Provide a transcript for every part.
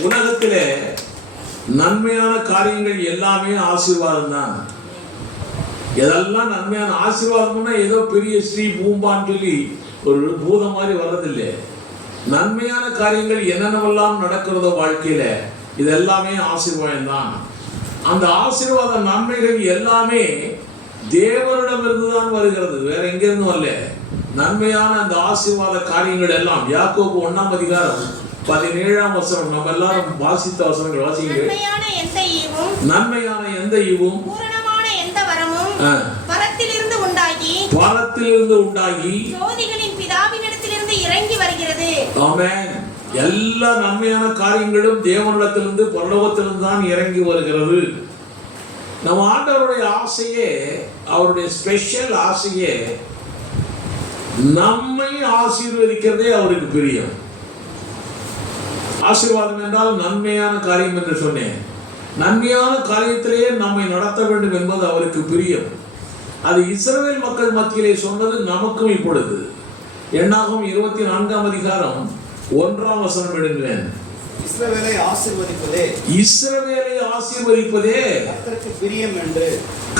உலகத்திலே நன்மையான காரியங்கள் எல்லாமே ஆசீர்வாதம் தான். எதெல்லாம் நன்மையான ஆசீர்வாதம்னா ஏதோ பெரிய ஸ்ரீ பூம்பான்னு சொல்லி ஒரு பூதம் மாதிரி வர்றதில்லை. நன்மையான காரியங்கள் என்னென்னவெல்லாம் நடக்கிறதோ வாழ்க்கையில இது எல்லாமே ஆசீர்வாதம் தான். அந்த ஆசீர்வாத நன்மைகள் எல்லாமே தேவனிடமிருந்து தான் வருகிறது, வேற எங்கிருந்து வரல. நன்மையான அந்த ஆசீர்வாத காரியங்கள் எல்லாம் யாக்கோபு 1ஆம் அதிகாரம் 17ஆம் வசனம், நம்ம எல்லாரும் வாசித்த வசனங்கள் வாசிங்க. நன்மையான எந்த ஈவும் பூரணமான எந்த வரமும் பரத்திலிருந்து உண்டாகி ஜோதிகளின் பிதாவினிடத்திலிருந்து இறங்கி வருகிறது. ஆமென். எல்லா நன்மையான காரியங்களும் தேவனிடத்திலிருந்து பரலோகத்திலிருந்து தான் இறங்கி வருகிறது. நம்ம ஆண்டவருடைய ஆசையே, அவருடைய ஸ்பெஷல் ஆசையே நம்மை ஆசீர்வதிக்கிறதே அவருக்கு பிரியம். ஆசீர்வாதம் என்றால் நன்மையான காரியம் என்று சொன்னேன். நன்மையான காரியத்திலேயே நம்மை நடத்த வேண்டும் என்பது அவருக்கு பிரியம். அது இஸ்ரவேல் மக்கள் மத்தியிலே சொன்னது நமக்கும் இப்பொழுது. எண்ணாகமம் 24ஆம் அதிகாரம் 1ஆம் வசனம் எடுங்களேன். இஸ்ரவேலை ஆசீர்வதிப்பதே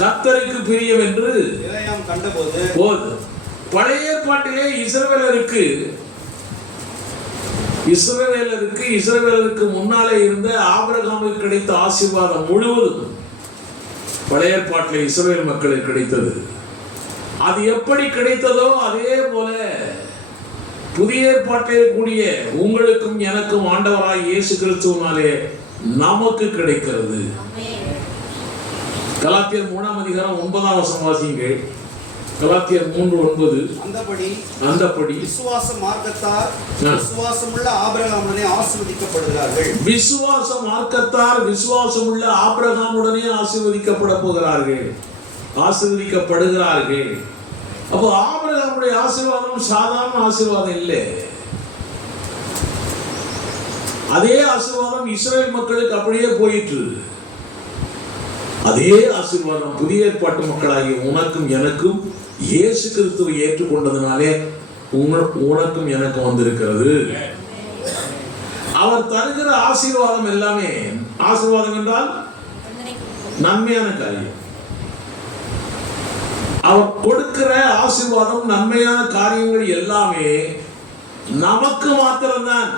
கர்த்தருக்கு பிரியம் என்று கண்டபோது போது. பழைய ஏற்பாட்டிலே இஸ்ரவேலருக்கு முன்னாலே இருந்த ஆபிரகாமுக்கு கிடைத்த ஆசீர்வாதம் முழுவதும் பழைய ஏற்பாட்டிலே இஸ்ரவேல் மக்களுக்கு கிடைத்தது. அது எப்படி கிடைத்ததோ அதே போல புதிய ஏற்பாட்டிலே கூடிய உங்களுக்கும் எனக்கும் ஆண்டவராய் இயேசு கிறிஸ்துவினாலே நமக்கு கிடைக்கிறது. கலாத்தியர் 3ஆம் அதிகாரம் 9ஆம் வசனம் வாசிங்க. கலாத்தியர் 3:9. அந்தபடி விசுவாச மார்க்கத்தார் விசுவாசமுள்ள ஆபிரகாமுடனே ஆசீர்வதிக்கப்படுகிறார்கள். விசுவாச மார்க்கத்தார் விசுவாசமுள்ள ஆபிரகாமுடனே ஆசீர்வதிக்கப்படுகிறார்கள். அப்போ ஆபிரகாமுடைய ஆசீர்வாதம் சாதாரண ஆசீர்வாதம் இல்லை. அதே ஆசீர்வாதம் இஸ்ரவேல் மக்களுக்கு அப்படியே போயிற்று. அதே ஆசீர்வாதம் புதிய ஏற்பாட்டு மக்களாகிய உனக்கும் எனக்கும் இயேசு கிறிஸ்துவை ஏற்றுக்கொண்டதுனாலே உனக்கும் எனக்கும் வந்திருக்கிறது. அவர் தருகிற ஆசீர்வாதம் எல்லாமே, ஆசீர்வாதம் என்றால் நன்மையான காரியம். அவர் கொடுக்கிற ஆசீர்வாதம் நன்மையான காரியங்கள் எல்லாமே நமக்கு மாத்திரம்தான்,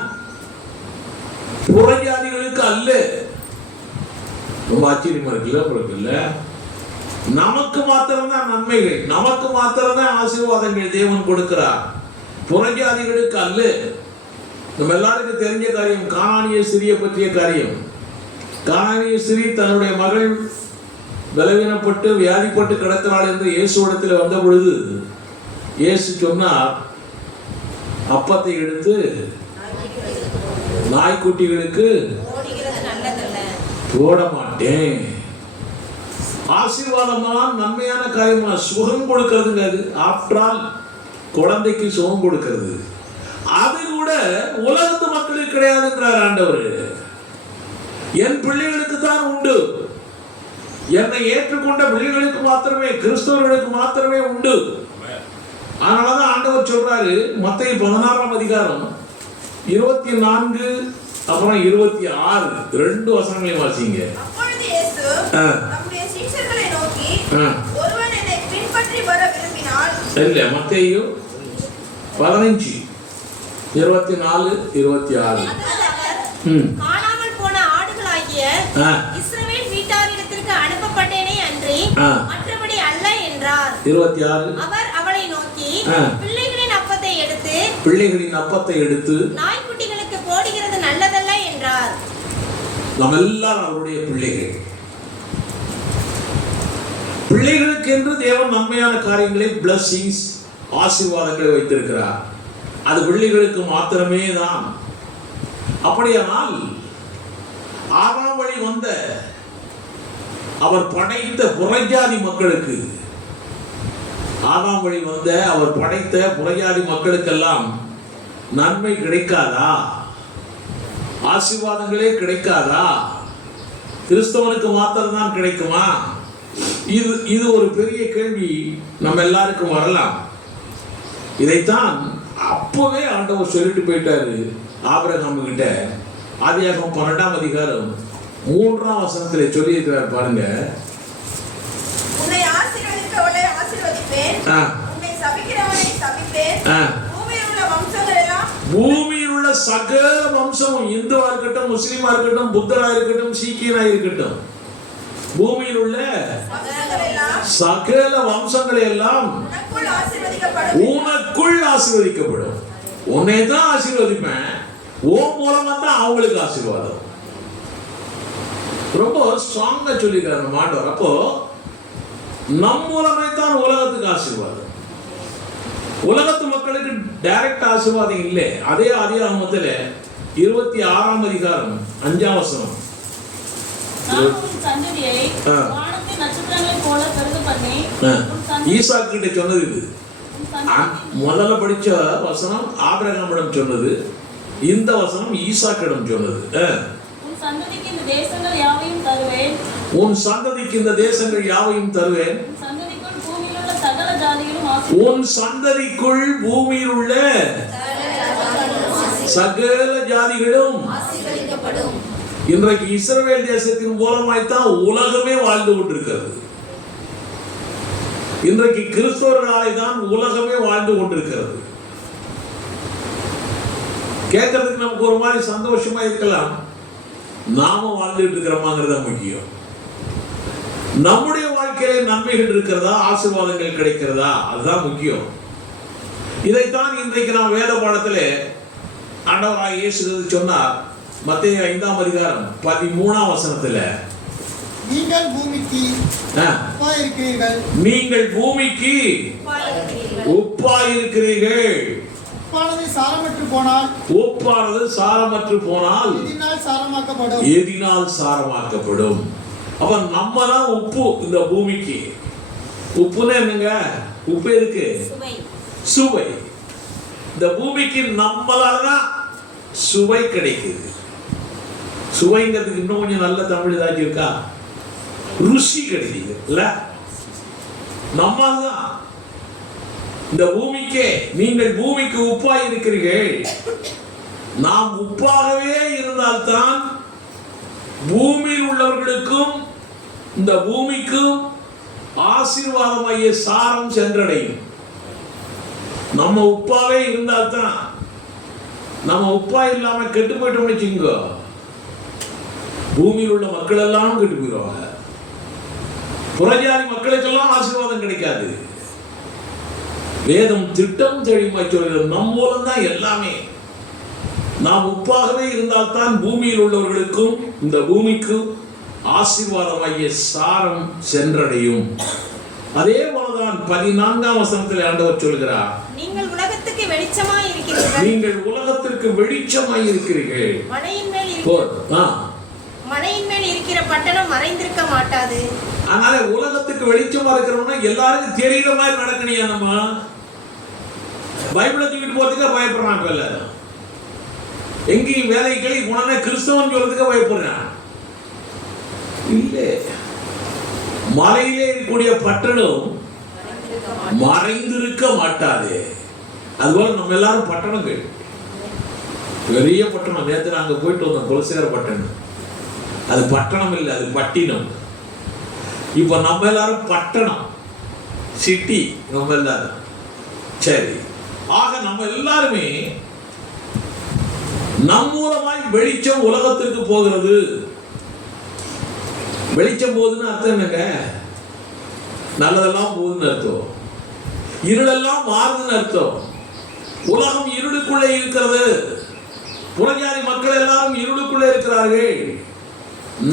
புறஜாதிகளுக்கு அல்ல. ரொம்ப ஆச்சரியமா இருக்குல்ல? நமக்கு மாத்திரம்தான் நன்மைகள், நமக்கு மாத்திரம்தான் ஆசீர்வாதங்கள் தேவன் கொடுக்கிறார், புறஜாதிகளுக்கு அல்ல. நம்ம எல்லாருக்கும் தெரிஞ்ச காரியம் கானானிய ஸ்திரியை பற்றிய காரியம். கானானிய ஸ்திரீ தன்னுடைய மகள் பலவீனப்பட்டு வியாதிப்பட்டு கிடக்கிறாள் என்று இயேசுவிடத்தில் வந்த பொழுது இயேசு சொன்னார், அப்பத்தை எடுத்து நாய்க்குட்டிகளுக்கு போட மாட்டேன். ஆசீர்வாதமான நன்மையான காரியமான சுகம் கொடுக்கிறதுங்க. அது ஆஃப்டர் ஆல் குழந்தைக்கு சுகம் கொடுக்கிறது. அது கூட உலகத்து மக்களுக்கு கிடையாதுன்றார் ஆண்டவர். என் பிள்ளைகளுக்கு தான் உண்டு, என்னை ஏற்றுக்கொண்ட பிள்ளைகளுக்கு மாத்திரமே, கிறிஸ்தவர்களுக்கு மாத்திரமே உண்டு. அதனாலதான் ஆண்டவர் சொல்றாரு மத்தேயு 16ஆம் அதிகாரம் 24 அப்புறம் 26 2 வசனங்களையும் வாசிங்க. அப்பொழுது இயேசு தம்முடைய சீஷர்களை நோக்கி, ஒருவன் என்னை பின்பற்றி வர விரும்பினால், இல்ல மத்தேயு 15 24 26 காணாமல் போன ஆடுகளாகிய இஸ்ரவேல் வீட்டாரிடத்திற்கு அனுப்பப்பட்டேனே அன்றி மற்றபடி அல்ல என்றார். 26 அவர் அவளை நோக்கி, பிள்ளைகளின் அப்பத்தை எடுத்து நாய்க்குட்டிகளுக்கு போடுகிறது நல்லதல்ல என்றார். நாம் எல்லாரும் அவருடைய பிள்ளைகளுக்கு என்று தேவன் நன்மையான காரியங்களை, பிளஸிங்ஸ், ஆசீர்வாதங்களை வைத்திருக்கிறார். அது பிள்ளைகளுக்கு மாத்திரமே தான். அப்படியானால் ஆதாம் வழி வந்த அவர் படைத்த புறஜாதி மக்களுக்கு, ஆதாம் வழி வந்த அவர் படைத்த புறஜாதி மக்களுக்கெல்லாம் நன்மை கிடைக்காதா? ஆசீர்வாதங்களே கிடைக்காதா? கிறிஸ்தவனுக்கு மாத்திரம்தான் கிடைக்குமா? இது ஒரு பெரிய கேள்வி நம்ம எல்லாருக்கும் வரலாம். இதைத்தான் அப்பவே ஆண்டவர் சொல்லிட்டு போயிட்டாரு ஆபிரகாம் கிட்ட, ஆதியாகமம் 12ஆம் அதிகாரம் 3ஆம் வசனத்திலே சொல்லியிருக்கிறார் பாருங்க. உன்னை ஆசீர்வதிக்கிறவனை ஆசீர்வதிப்பேன், ஆ, உன்னை சபிக்கிறவனை சபிப்பேன். ஆ. பூமியில் உள்ள வம்சங்கள் எல்லாம் பூமியில் உள்ள சகல வம்சமும், இந்துவா இருக்கட்டும், முஸ்லீமா இருக்கட்டும், புத்தரா இருக்கட்டும், சீக்கியனா இருக்கட்டும், பூமியில் உள்ள வம்சங்கள் எல்லாம் சகல வம்சங்களை எல்லாம் உனக்குள் ஆசீர்வதிக்கப்படும். உனக்குள் ஆசீர்வதிக்கப்படும். உன்னை தான் ஆசீர்வதிப்பேன், உன் மூலமா தான் அவங்களுக்கு ஆசீர்வாதம். ரொம்ப ஸ்ட்ராங்கா சொல்லிக்கிறார் மாண்டவர். அப்போ நம் மூலமே தான் உலகத்துக்கு ஆசீர்வாதம். உலகத்து மக்களுக்கு டைரக்ட் ஆசீர்வாதம் இல்லை. அதே ஆதியாகமத்தில் 26ஆம் அதிகாரம் 5ஆம் வசனம், நான் உன் சந்ததியை வானத்தின் நட்சத்திரங்களைப் போல பெருக பண்ணி, உன் சந்ததி- ஈசாக்கு கிட்ட சொன்னது இது. உன் சந்ததி- முதல்ல படிச்ச வசனம் ஆபிரகாமிடம் சொன்னது, இந்த வசனம் ஈசாக்கிடம் சொன்னது. உன் சந்ததிக்கு இந்த தேசங்கள் யாவையும் தருவேன், உன் சந்ததிக்கு இந்த தேசங்கள் யாவையும் தருவேன், உன் சந்ததிக்குள் பூமியில் உள்ள சகல ஜாதிகளும் உன் சந்ததிக்குள் பூமியில் உள்ள சகல ஜாதிகளும். ஆசீர்வதிக்கப்படும். இன்றைக்கு இஸ்ரவேல் தேசத்தின் மூலமாய்த்தான் உலகமே வாழ்ந்து கொண்டிருக்கிறது. இன்றைக்கு கிறிஸ்தவர்களாலே தான் உலகமே வாழ்ந்து கொண்டிருக்கிறது. கேட்கறதுக்கு நமக்கு ஒரு மாதிரி சந்தோஷமா இருக்கலாம், நாம வாழ்ந்துட்டு இருக்கிறோமாங்கிறத முக்கியம். நம்முடைய வாழ்க்கையில நன்மைகள் இருக்கிறதா, ஆசீர்வாதங்கள் கிடைக்கிறதா, அதுதான் முக்கியம். இதைத்தான் இன்றைக்கு நாம் வேத பாடத்திலே ஆண்டவராகிய இயேசு சொன்னார். மத்தேயு 5ஆம் அதிகாரம் 13ஆம் வசனத்துல, நீங்கள் பூமிக்கு ஆ, உப்பாய் இருக்கிறீர்கள். நீங்கள் பூமிக்கு உப்பாயிருக்கிறீர்கள். உப்பானது சாரமற்று போனால் உப்பானது சாரமற்று போனால் எதினால் சாரமாக்கப்படும். எதினால் சாரமாக்கப்படும். அப்ப நம்ம தான் உப்பு இந்த பூமிக்கு. உப்புன்னா என்னங்க? உப்பு எதுக்கு? சுவை. இந்த பூமிக்கு நம்மளாலதான் சுவை கிடைக்குது. சுவைங்கிறதுக்கு இன்னும் கொஞ்சம் நல்ல தமிழ் ஏதாச்சும் இருக்கா? ருசி கிடைக்குது இல்ல? நம்ம தான் இந்த பூமிக்கே. நீங்கள் பூமிக்கு உப்பாய் இருக்கிறீர்கள். நாம் உப்பாகவே இருந்தால்தான் பூமியில் உள்ளவர்களுக்கும் இந்த பூமிக்கும் ஆசீர்வாதமாகிய சாரம் சென்றடையும். நம்ம உப்பாவே இருந்தால்தான். நம்ம உப்பா இல்லாம கெட்டு போயிட்டோம்னு வச்சுக்கோ, பூமியில் உள்ள மக்கள் எல்லாம் கெட்டு போயிடுவாங்க. புறஜாதி மக்களுக்கெல்லாம் ஆசீர்வாதம் கிடைக்காது. வேதம் திட்டம் தெளிவாய் சொல்கிறது, நம் மூலம் தான் எல்லாமே. நாம் உப்பாகவே இருந்தால்தான் பூமியில் உள்ளவர்களுக்கும் இந்த பூமிக்கும் ஆசீர்வாதமாகிய சாரம் சென்றடையும். அதே போலதான் 14ஆம் வசனத்தில் ஆண்டவர் சொல்கிறார், நீங்கள் உலகத்துக்கு வெளிச்சமாய் இருக்கிறீர்கள். நீங்கள் உலகத்திற்கு வெளிச்சமாய் இருக்கிறீர்கள். மலையின் மேல் இருக்கிற பட்டணம் மறைந்திருக்க மாட்டாது. அதனால உலகத்துக்கு வெளிச்சமா இருக்கிறோம்னா எல்லாருக்கும் தெரியுற மாதிரி நடக்கணியா? நம்ம பைபிளை தூக்கிட்டு போறதுக்கு பயப்படுறான். இப்ப எல்லாரும் எங்கேயும் வேலைகளை உடனே கிறிஸ்தவன் சொல்றதுக்கு பயப்படுறான். இல்ல, மலையிலே இருக்கக்கூடிய பட்டணம் மறைந்திருக்க மாட்டாது. அதுபோல நம்ம எல்லாரும் பட்டணங்கள், பெரிய பட்டணம். நேற்று நாங்க போயிட்டு வந்தோம் குலசேகர பட்டணம். அது பட்டணம் இல்லை, அது பட்டினம். இப்ப நம்ம எல்லாரும் பட்டணம், சிட்டி நம்ம எல்லாரும். சரி, ஆக நம்ம எல்லாருமே நம் மூலமாய் வெளிச்சம் உலகத்திற்கு போகிறது. வெளிச்சம் போகுதுன்னு அர்த்தம் என்னங்க? நல்லதெல்லாம் போகுதுன்னு அர்த்தம். இருளெல்லாம் மாறுதுன்னு அர்த்தம். உலகம் இருளுக்குள்ளே இருக்கிறது. புறஜாதி மக்கள் எல்லாரும் இருளுக்குள்ளே இருக்கிறார்கள்.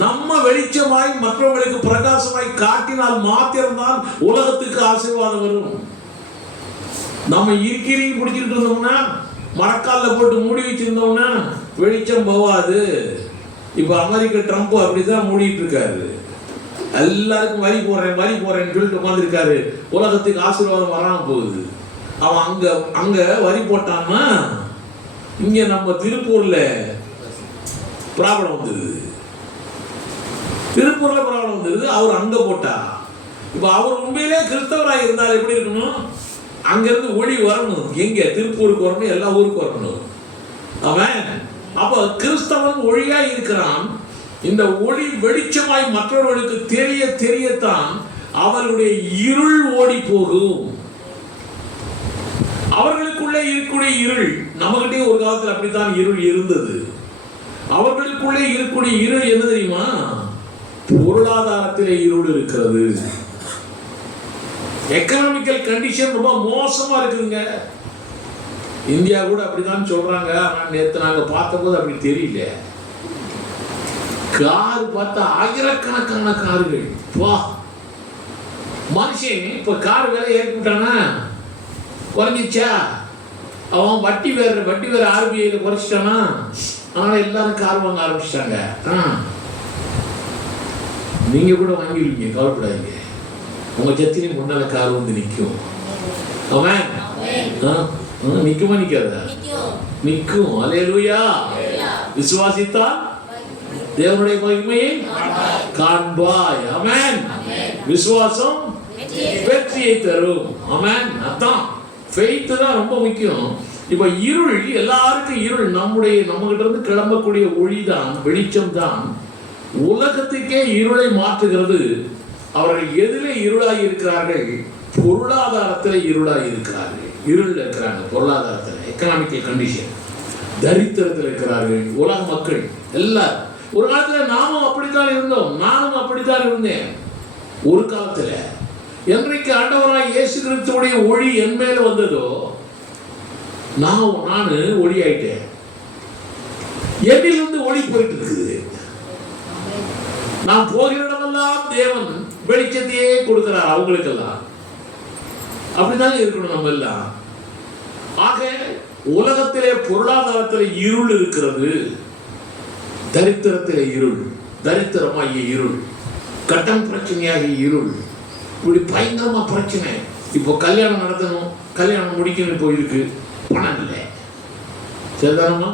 நம்ம வெளிச்சமாய் மற்றவர்களுக்கு பிரகாசமாய் காட்டினால் மாத்திரம்தான் உலகத்துக்கு ஆசீர்வாதம் வரும். நம்ம இருக்கிறீ பிடிச்சிட்டு இருந்தோம்னா, மரக்கால போட்டு மூடி வச்சிருந்தோம்னா வெளிச்சம் போவாது. இப்ப அமெரிக்க ட்ரம்ப் அப்படிதான் மூடிட்டு இருக்காரு. எல்லாருக்கும் வரி போறேன்னு சொல்லிட்டு உட்காந்துருக்காரு. உலகத்துக்கு ஆசீர்வாதம் வராம போகுது. அவன் அங்க வரி போட்டான்னா இங்க நம்ம திருப்பூர்ல ப்ராப்ளம் வந்துடுது. திருப்பூர்ல ப்ராப்ளம் வந்துடுது. அவர் அங்க போட்டா, இப்ப அவர் உண்மையிலே கிறிஸ்தவராக இருந்தால் எப்படி இருக்கணும்? அங்கிருந்து ஒளி வரணும். எங்க? திருப்பூருக்கு வரணும், எல்லா ஊருக்கு வரணும். அவன் அப்ப கிறிஸ்தவன் ஒளியாய் இருக்கிறான். இந்த ஒளி வெளிச்சமாய் மற்றவர்களுக்கு தெரிய தெரியத்தான் அவர்களுடைய இருள் ஓடி போகும். அவர்களுக்குள்ளே இருக்கக்கூடிய இருள், நமக்கிட்டே ஒரு காலத்தில் அப்படித்தான் இருள் இருந்தது. அவர்களுக்குள்ளே இருக்கக்கூடிய இருள் என்ன தெரியுமா? பொருளாதாரத்திலே இருள் இருக்கிறது. எக்கனாமிக்கல் கண்டிஷன் ரொம்ப மோசமா இருக்குதுங்க. இந்தியா கூட அப்படிதான் சொல்றாங்க. ஆனா நேற்று நாங்க பார்த்தபோது அப்படி தெரியல. கார் பார்த்தா ஆயிரக்கணக்கான கார்கள். வா, மனுஷன் இப்ப கார் விலை ஏற்பட்டானா குறைஞ்சிச்சா? அவன் வட்டி வேற ஆர்பிஐல குறைச்சிட்டானா? அதனால எல்லாரும் கார் வாங்க ஆரம்பிச்சிட்டாங்க. நீங்க கூட வாங்கிடுவீங்க, கவலைப்படாதீங்க. உங்க சத்தினி முன்னால கார் வந்து நிற்கும். அவன் நிக்குமா நிக்காதா? நிக்கும். அல்லேலூயா. விசுவாசித்தா தேவனுடைய மகிமையை காண்பாய். ஆமென். விசுவாசம் வெற்றியை தரும். ஆமென். அதான் ஃபெய்த் தான் ரொம்ப முக்கியம். இப்ப இருள், எல்லாருக்கும் இருள். நம்மகிட்ட இருந்து கிளம்பக்கூடிய ஒளிதான், வெளிச்சம் தான் உலகத்துக்கே இருளை மாற்றுகிறது. அவர்கள் எதிலே இருளாய் இருக்கிறார்கள்? பொருளாதாரத்தில் இருளாய் இருக்கிறார்கள். இருள் இருக்கிறாங்க பொருளாதாரத்தில், எக்கனாமிக்கல் கண்டிஷன். தரித்திரத்தில் இருக்கிறார்கள் உலக மக்கள் எல்லாரும். ஒரு காலத்துல நாமும் அப்படித்தான் இருந்தோம், நானும் அப்படித்தான் இருந்தேன் ஒரு காலத்துல. என்றைக்கு ஆண்டவராய் இயேசு கிறிஸ்துவுடைய ஒளி என் மேல வந்ததோ நானு ஒளி ஆயிட்டேன். என்னிலிருந்து ஒளி போயிட்டு இருக்குது. நான் போகிற இடமெல்லாம் தேவன் வெளிச்சத்தையே கொடுக்கிறார் அவங்களுக்கெல்லாம். அப்படிதான் இருக்கணும் நம்ம எல்லாம். ஆக உலகத்திலே பொருளாதாரத்திலே இருள் இருக்கிறது. தரித்திரத்திலே இருள், தரித்திரமாகிய இருள், கட்டம் பிரச்சனையாகிய இருள், இப்படி பயங்கரமா பிரச்சனை. இப்போ கல்யாணம் நடத்தணும், கல்யாணம் முடிக்கணும் போயிருக்கு, பணம் இல்லை. சரிதானமா?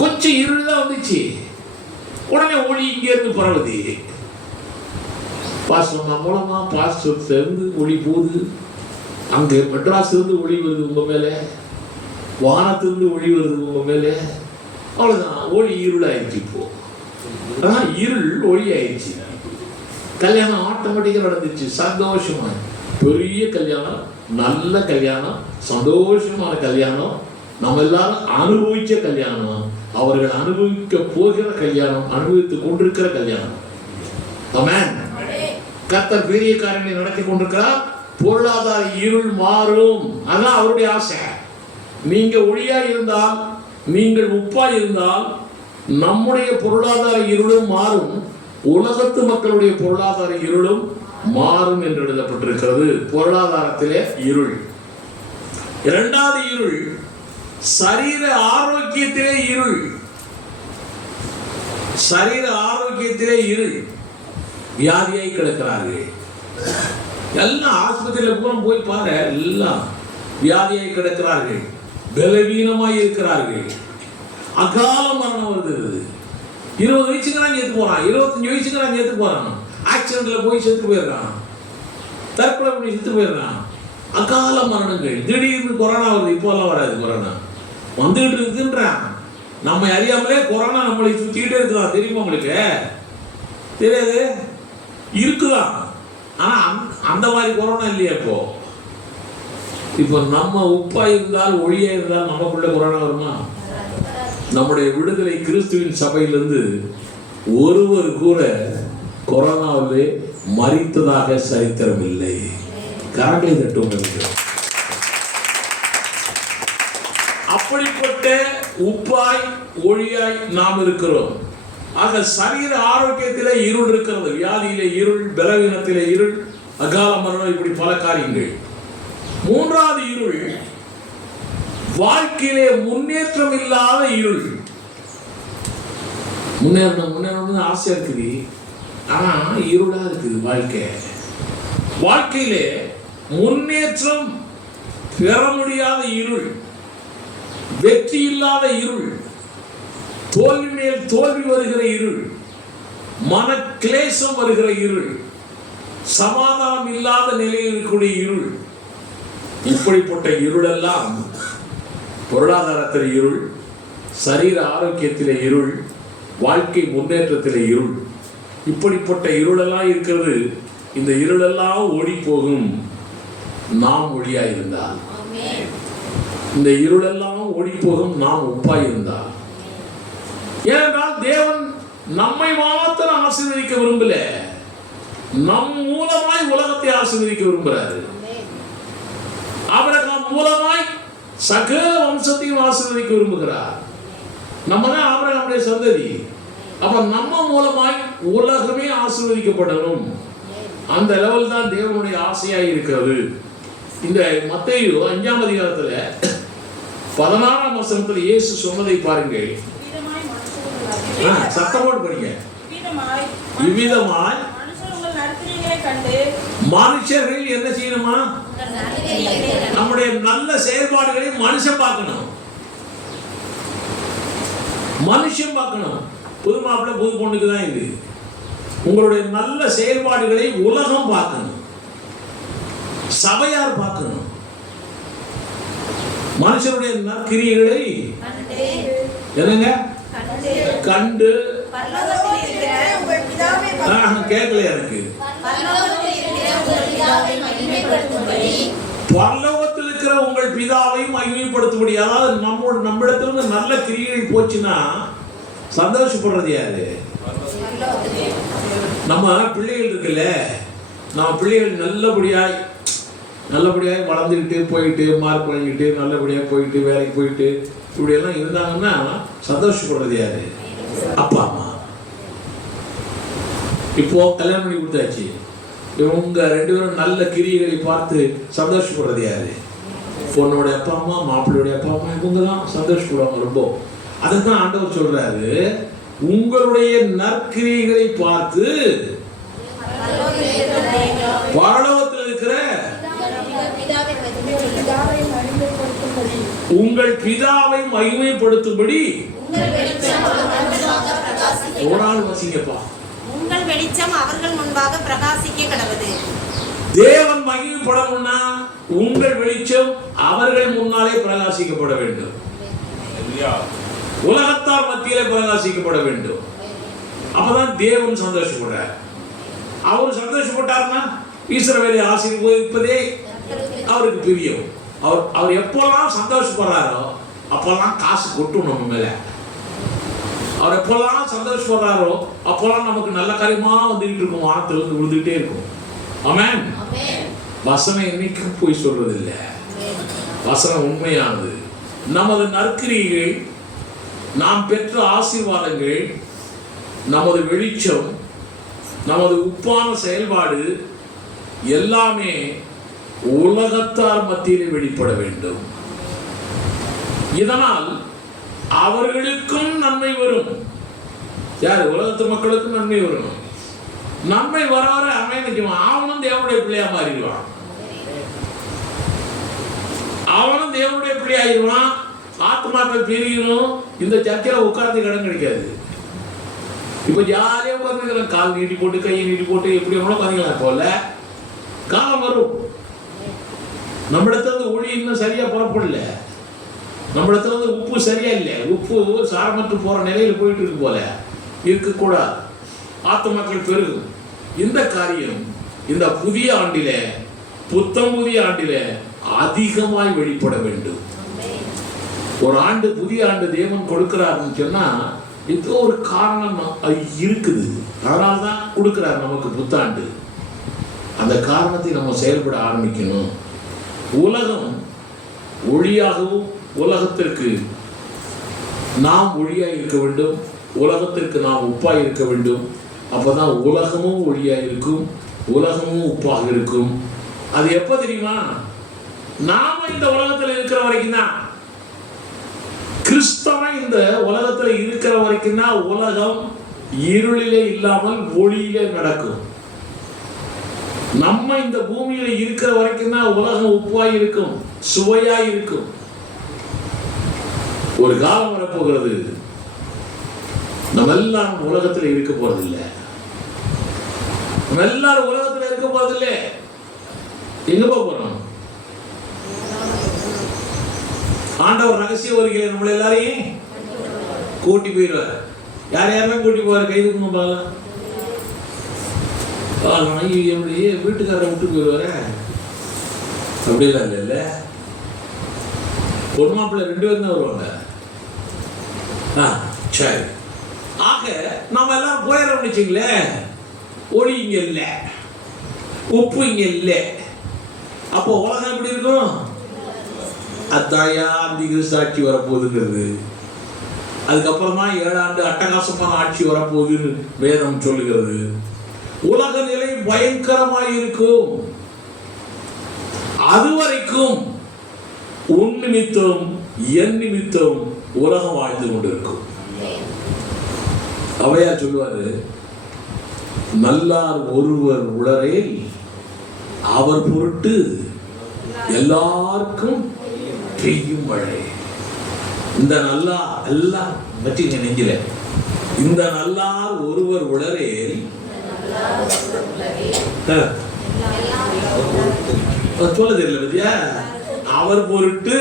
கொஞ்சம் இருள் தான் வந்துச்சு, உடனே ஒளி இங்க இருந்து பரவுது. பாஸ்டர் மூலமா பாஸ்டர் இருந்து ஒளி போகுது. அங்கே மெட்ராஸ் இருந்து ஒளி வருது உங்க மேல, வானத்திலிருந்து ஒளி வருது உங்க மேல. அவ்வளவுதான், ஒளி இருள் ஆயிடுச்சு. இப்போ அதான் இருள் ஒளி ஆயிடுச்சு. கல்யாணம் ஆட்டோமேட்டிக்கா நடந்துச்சு. சந்தோஷமா பெரிய கல்யாணம், நல்ல கல்யாணம், சந்தோஷமான கல்யாணம், நம்ம எல்லாரும் அனுபவிச்ச கல்யாணம், அவர்கள் அனுபவிக்க போகிற கல்யாணம், அனுபவித்துக் கொண்டிருக்கிற கல்யாணம். ஆமென். கர்த்தர் பெரிய காரியங்களை நடத்தி கொண்டிருக்கிறார். பொருளாதார இருள் மாறும். அதான் அவருடைய ஆசை. நீங்க ஒளியா இருந்தால், நீங்கள் உப்பா இருந்தால், நம்முடைய பொருளாதார இருளும் மாறும், உலகத்து மக்களுடைய பொருளாதார இருளும் மாறும் என்று எழுதப்பட்டிருக்கிறது. பொருளாதாரத்திலே இருள். இரண்டாவது இருள் சரீர ஆரோக்கியத்திலே இருள். சரீர ஆரோக்கியத்திலே இருள். வியாதியாய் கிடக்கிறார்கள். எல்லாம் ஆஸ்பத்திரியில் போய் பாரு, எல்லாம் வியாதியாய் கிடக்கிறார்கள், பலவீனமாய் இருக்கிறார்கள். அகால மரணம் வருகிறது. 20 வயசுக்கு நான் செத்து போறான், 25 வயசுக்கு நான் செத்து போறான், ஆக்சிடென்ட்ல போய் செத்து போயிடுறான், தற்கொலை பண்ணி செத்து போயிடுறான். அகால மரணங்கள். திடீர்னு கொரோனா வருது. இப்போல்லாம் வராது, கொரோனா வந்துகிட்டு இருக்குன்றான். நம்ம அறியாமலே கொரோனா நம்மளை சுத்திக்கிட்டே இருக்குதான். தெரியுமா உங்களுக்கு? தெரியாது, இருக்குதான். ஆனா அந்த மாதிரி கொரோனா இல்லையா இப்போ? இப்போ நம்ம உப்பா இருந்தால், ஒளியா இருந்தால் நமக்குள்ள கொரோனா வருமா? நம்முடைய விடுதலை கிறிஸ்துவின் சபையிலிருந்து ஒருவர் கூட கொரோனாவிலே மரித்ததாக சரித்திரம் இல்லை. கரங்களை தட்டுங்க. அப்படிப்பட்ட உப்பாய் ஒளியாய் நாம் இருக்கிறோம். ஆக சரீர ஆரோக்கியத்திலே இருள் இருக்கிறது. வியாதியிலே இருள், பலவீனத்திலே இருள், அகால மரணம், இப்படி பல காரியங்கள். மூன்றாவது இருள் வாழ்க்கையிலே முன்னேற்றம் இல்லாத இருள். முன்னேறணும் ஆசை இருக்குது, ஆனா இருளா இருக்குது வாழ்க்கை. வாழ்க்கையிலே முன்னேற்றம் பெற முடியாத இருள், வெற்றி இல்லாத இருள், தோல்வி மேல் தோல்வி வருகிற இருள், மன கிளேசம் வருகிற இருள், சமாதானம் இல்லாத நிலையில் இருக்கக்கூடிய இருள். இப்படிப்பட்ட இருளெல்லாம் பொருளாதாரத்தில் இருள், சரீர ஆரோக்கியத்திலே இருள், வாழ்க்கை முன்னேற்றத்திலே இருள். இப்படிப்பட்ட இருளெல்லாம் இருக்கிறது. இந்த இருளெல்லாம் ஓடி போகும் நாம் ஒளியாயிருந்தால். இந்த இருளெல்லாம் ஓடி போகும் நாம் உப்பாயிருந்தால். ஏனென்றால் தேவன் நம்மை மாத்திரம் ஆசீர்வதிக்க விரும்பல, நம் மூலமாய் உலகத்தை ஆசீர்வதிக்க விரும்புகிறாரு. ஆபிரகாம் மூலமாய் சகல வம்சத்தையும் ஆசீர்வதிக்க விரும்புகிறார். நம்ம தான் ஆபிரகாமுடைய சந்ததி. அப்ப நம்ம மூலமாய் உலகமே ஆசீர்வதிக்கப்படணும். அந்த லெவல் தான் தேவனுடைய ஆசையா இருக்கிறது. இந்த மத்தேயு 5ஆம் அதிகாரத்துல 16ஆம் வசனத்தில் இயேசு சொன்னதை பாருங்கள். சத்தமோடு படிங்க. இவ்விதமாய் மனுஷர்கள் என்ன செய்யணுமா? நம்முடைய நல்ல செயல்பாடுகளை மனுஷன் பார்க்கணும். மனுஷன் பார்க்கணும். புது மாப்பிள்ளை புது பொண்ணுக்கு தான் இது. உங்களுடைய நல்ல செயல்பாடுகளை உலகம் பார்க்கணும், சபையார் பார்க்கணும். மனுஷனுடைய நற்கிரியைகளை என்னங்க கண்டு கேட்கல எனக்கு. பரலோகத்தில் இருக்கிற உங்கள் பிதாவை மகிமைப்படுத்தும்படி. அதாவது நம்மிடத்திலிருந்து நல்ல கிரியைகள் போச்சுன்னா சந்தோஷப்படுறது யாரு? நம்ம பிள்ளைகள் இருக்குல்ல, நம்ம பிள்ளைகள் நல்லபடியாய் வளர்ந்துக்கிட்டு போயிட்டு மார்க் பண்ணிக்கிட்டு நல்லபடியாக போயிட்டு வேலைக்கு போயிட்டு இப்படியெல்லாம் இருந்தாங்கன்னா சந்தோஷப்படுறது யாரு? அப்பா அம்மா. இப்போ கல்யாணம் பண்ணி கொடுத்தாச்சு, இவங்க 2 பேரும் நல்ல கிரியைகளை பார்த்து சந்தோஷப்படுறது யாரு? பொண்ணோடைய அப்பா அம்மா, மாப்பிள்ளையோடைய அப்பா அம்மா, இவங்க தான் சந்தோஷப்படுவாங்க ரொம்ப. அதுதான் ஆண்டவர் சொல்றாரு, உங்களுடைய நற்கிரியைகளை பார்த்து பரலோகத்தில் இருக்கிற உங்கள் பிதாவை மகிமைப்படுத்தும்படி வசிங்கப்பா. உங்கள் வெளிச்சம் அவர்கள் முன்பாக பிரகாசிக்க கடவுது. தேவன் மகிமைப்படணும்னா உங்கள் வெளிச்சம் அவர்கள் முன்னாலே பிரகாசிக்கப்பட வேண்டும். உலகத்தார் மத்தியிலே பிரகாசிக்கப்பட வேண்டும். அப்பதான் தேவன் சந்தோஷப்படுறார். அவர் சந்தோஷப்பட்டார்னா இஸ்ரவேலை ஆசீர்வதிப்பதே அவருக்கு பிரியம். அவர் எப்பெல்லாம் சந்தோஷப்படுறாரோ அப்பெல்லாம் காசு கொட்டும் நம்ம மேல. அவர் எப்பெல்லாம் சந்தோஷப்படுறாரோ அப்பெல்லாம் நமக்கு நல்ல காரியமா வந்துகிட்டு இருக்கும், வானத்திலிருந்து விழுந்துகிட்டே இருக்கும். ஆமென். வசனம் என்னைக்கும் போய் சொல்றது இல்லை, வசனம் உண்மையானது. நமது நற்கிரியைகள், நாம் பெற்ற ஆசீர்வாதங்கள், நமது வெளிச்சம், நமது உப்பான செயல்பாடு எல்லாமே உலகத்தார் மத்தியிலே வெளிப்பட வேண்டும். இதனால் அவர்களுக்கும் நன்மை வரும். யார்? உலகத்து மக்களுக்கும் நன்மை வரும். நன்மை வர வர அவன் அவனும் தேவனுடைய பிள்ளையா மாறிடுவான். அவனும் தேவனுடைய பிள்ளையாயிருவான். ஆத்மாக்கள் பெருகணும். இந்த சர்ச்சையில உட்கார்ந்து இடம் கிடைக்காது. இப்ப ஜாலியா உட்கார்ந்துக்கலாம், கால் நீட்டி போட்டு கையை நீட்டி போட்டு எப்படி எவ்வளோ உட்காந்துக்கலாம். போல காலம் வரும். நம்மிடத்துல ஒளி இன்னும் சரியா புறப்படல, நம்மிடத்துல உப்பு சரியா இல்லை, உப்பு சாரமற்று போற நிலையில போயிட்டு இருக்கு போல இருக்கக்கூடாது. ஆத்மாக்கள் பெருகும். இந்த காரியம் இந்த புதிய ஆண்டில, புத்தம் புதிய ஆண்டில அதிகமாய் வெளிப்பட வேண்டும். ஒரு ஆண்டு, புதிய ஆண்டு தேவன் கொடுக்கிறாருன்னு சொன்னா இது ஒரு காரணம் இருக்குது. அதனால்தான் கொடுக்கிறார் நமக்கு புத்தாண்டு. அந்த காரணத்தை நம்ம செயல்பட ஆரம்பிக்கணும். உலகம் ஒளியாகவும், உலகத்திற்கு நாம் ஒளியாய் இருக்க வேண்டும், உலகத்திற்கு நாம் உப்பாய் இருக்க வேண்டும். அப்பதான் உலகமும் ஒளியாய் இருக்கும், உலகமும் உப்பாக இருக்கும். அது எப்ப தெரியுமா? நாம இந்த உலகத்தில் இருக்கிற வரைக்கும் தான். கிறிஸ்தவன் இந்த உலகத்துல இருக்கிற வரைக்கும் தான் உலகம் இருளிலே இல்லாமல் ஒளியிலே நடக்கும். நம்ம இந்த பூமியில இருக்கிற வரைக்கும் தான் உலகம் உப்பாய் இருக்கும், சுவையாய் இருக்கும். ஒரு காலம் வரப்போகிறது, நம்ம எல்லாம் உலகத்துல இருக்க போறதில்லை. நம்ம எல்லாரும் உலகத்துல இருக்க போறதில்லை. எங்க போறோம்? ஆண்டவர் ரகசிய வருகையில நம்மள எல்லாரையும் கூட்டி போயிடுவார். யார் யாரெல்லாம் கூட்டி போவார்? கைது பண்ண பார்க்கலாம். என்னுடைய வீட்டுக்காரரை விட்டு போயிடுவார அப்படிலாம் இல்லைல்ல. பொண்ணு மாப்பிள்ளை 2 பேரும் தான் வருவாங்க. சரி, ஆக நம்ம எல்லாம் போயிடறோம்னு வச்சுங்களேன். ஒளி இங்க இல்லை, உப்பு இங்க இல்லை. அப்போ உலகம் எப்படி இருக்கும்? அத்தாயா அந்த சாட்சி வரப்போகுதுங்கிறது. அதுக்கப்புறமா 7 ஆண்டு அட்டகாசமான ஆட்சி வரப்போகுதுன்னு வேதம் சொல்லுகிறது. உலக நிலை பயங்கரமாய் இருக்கும். அதுவரைக்கும் உன் நிமித்தம் என் நிமித்தம் உலகம் வாழ்ந்து கொண்டிருக்கும். அவையா சொல்லுவாரு, நல்லார் ஒருவர் உளரேல் அவர் பொருட்டு எல்லாருக்கும் பெய்யும் மழை. இந்த நல்லா எல்லாம் வச்சுங்க நெஞ்சில. இந்த நல்லார் ஒருவர் உளரேல் சொல்ல தெரியல பத்தியா? அவர் பொருட்டு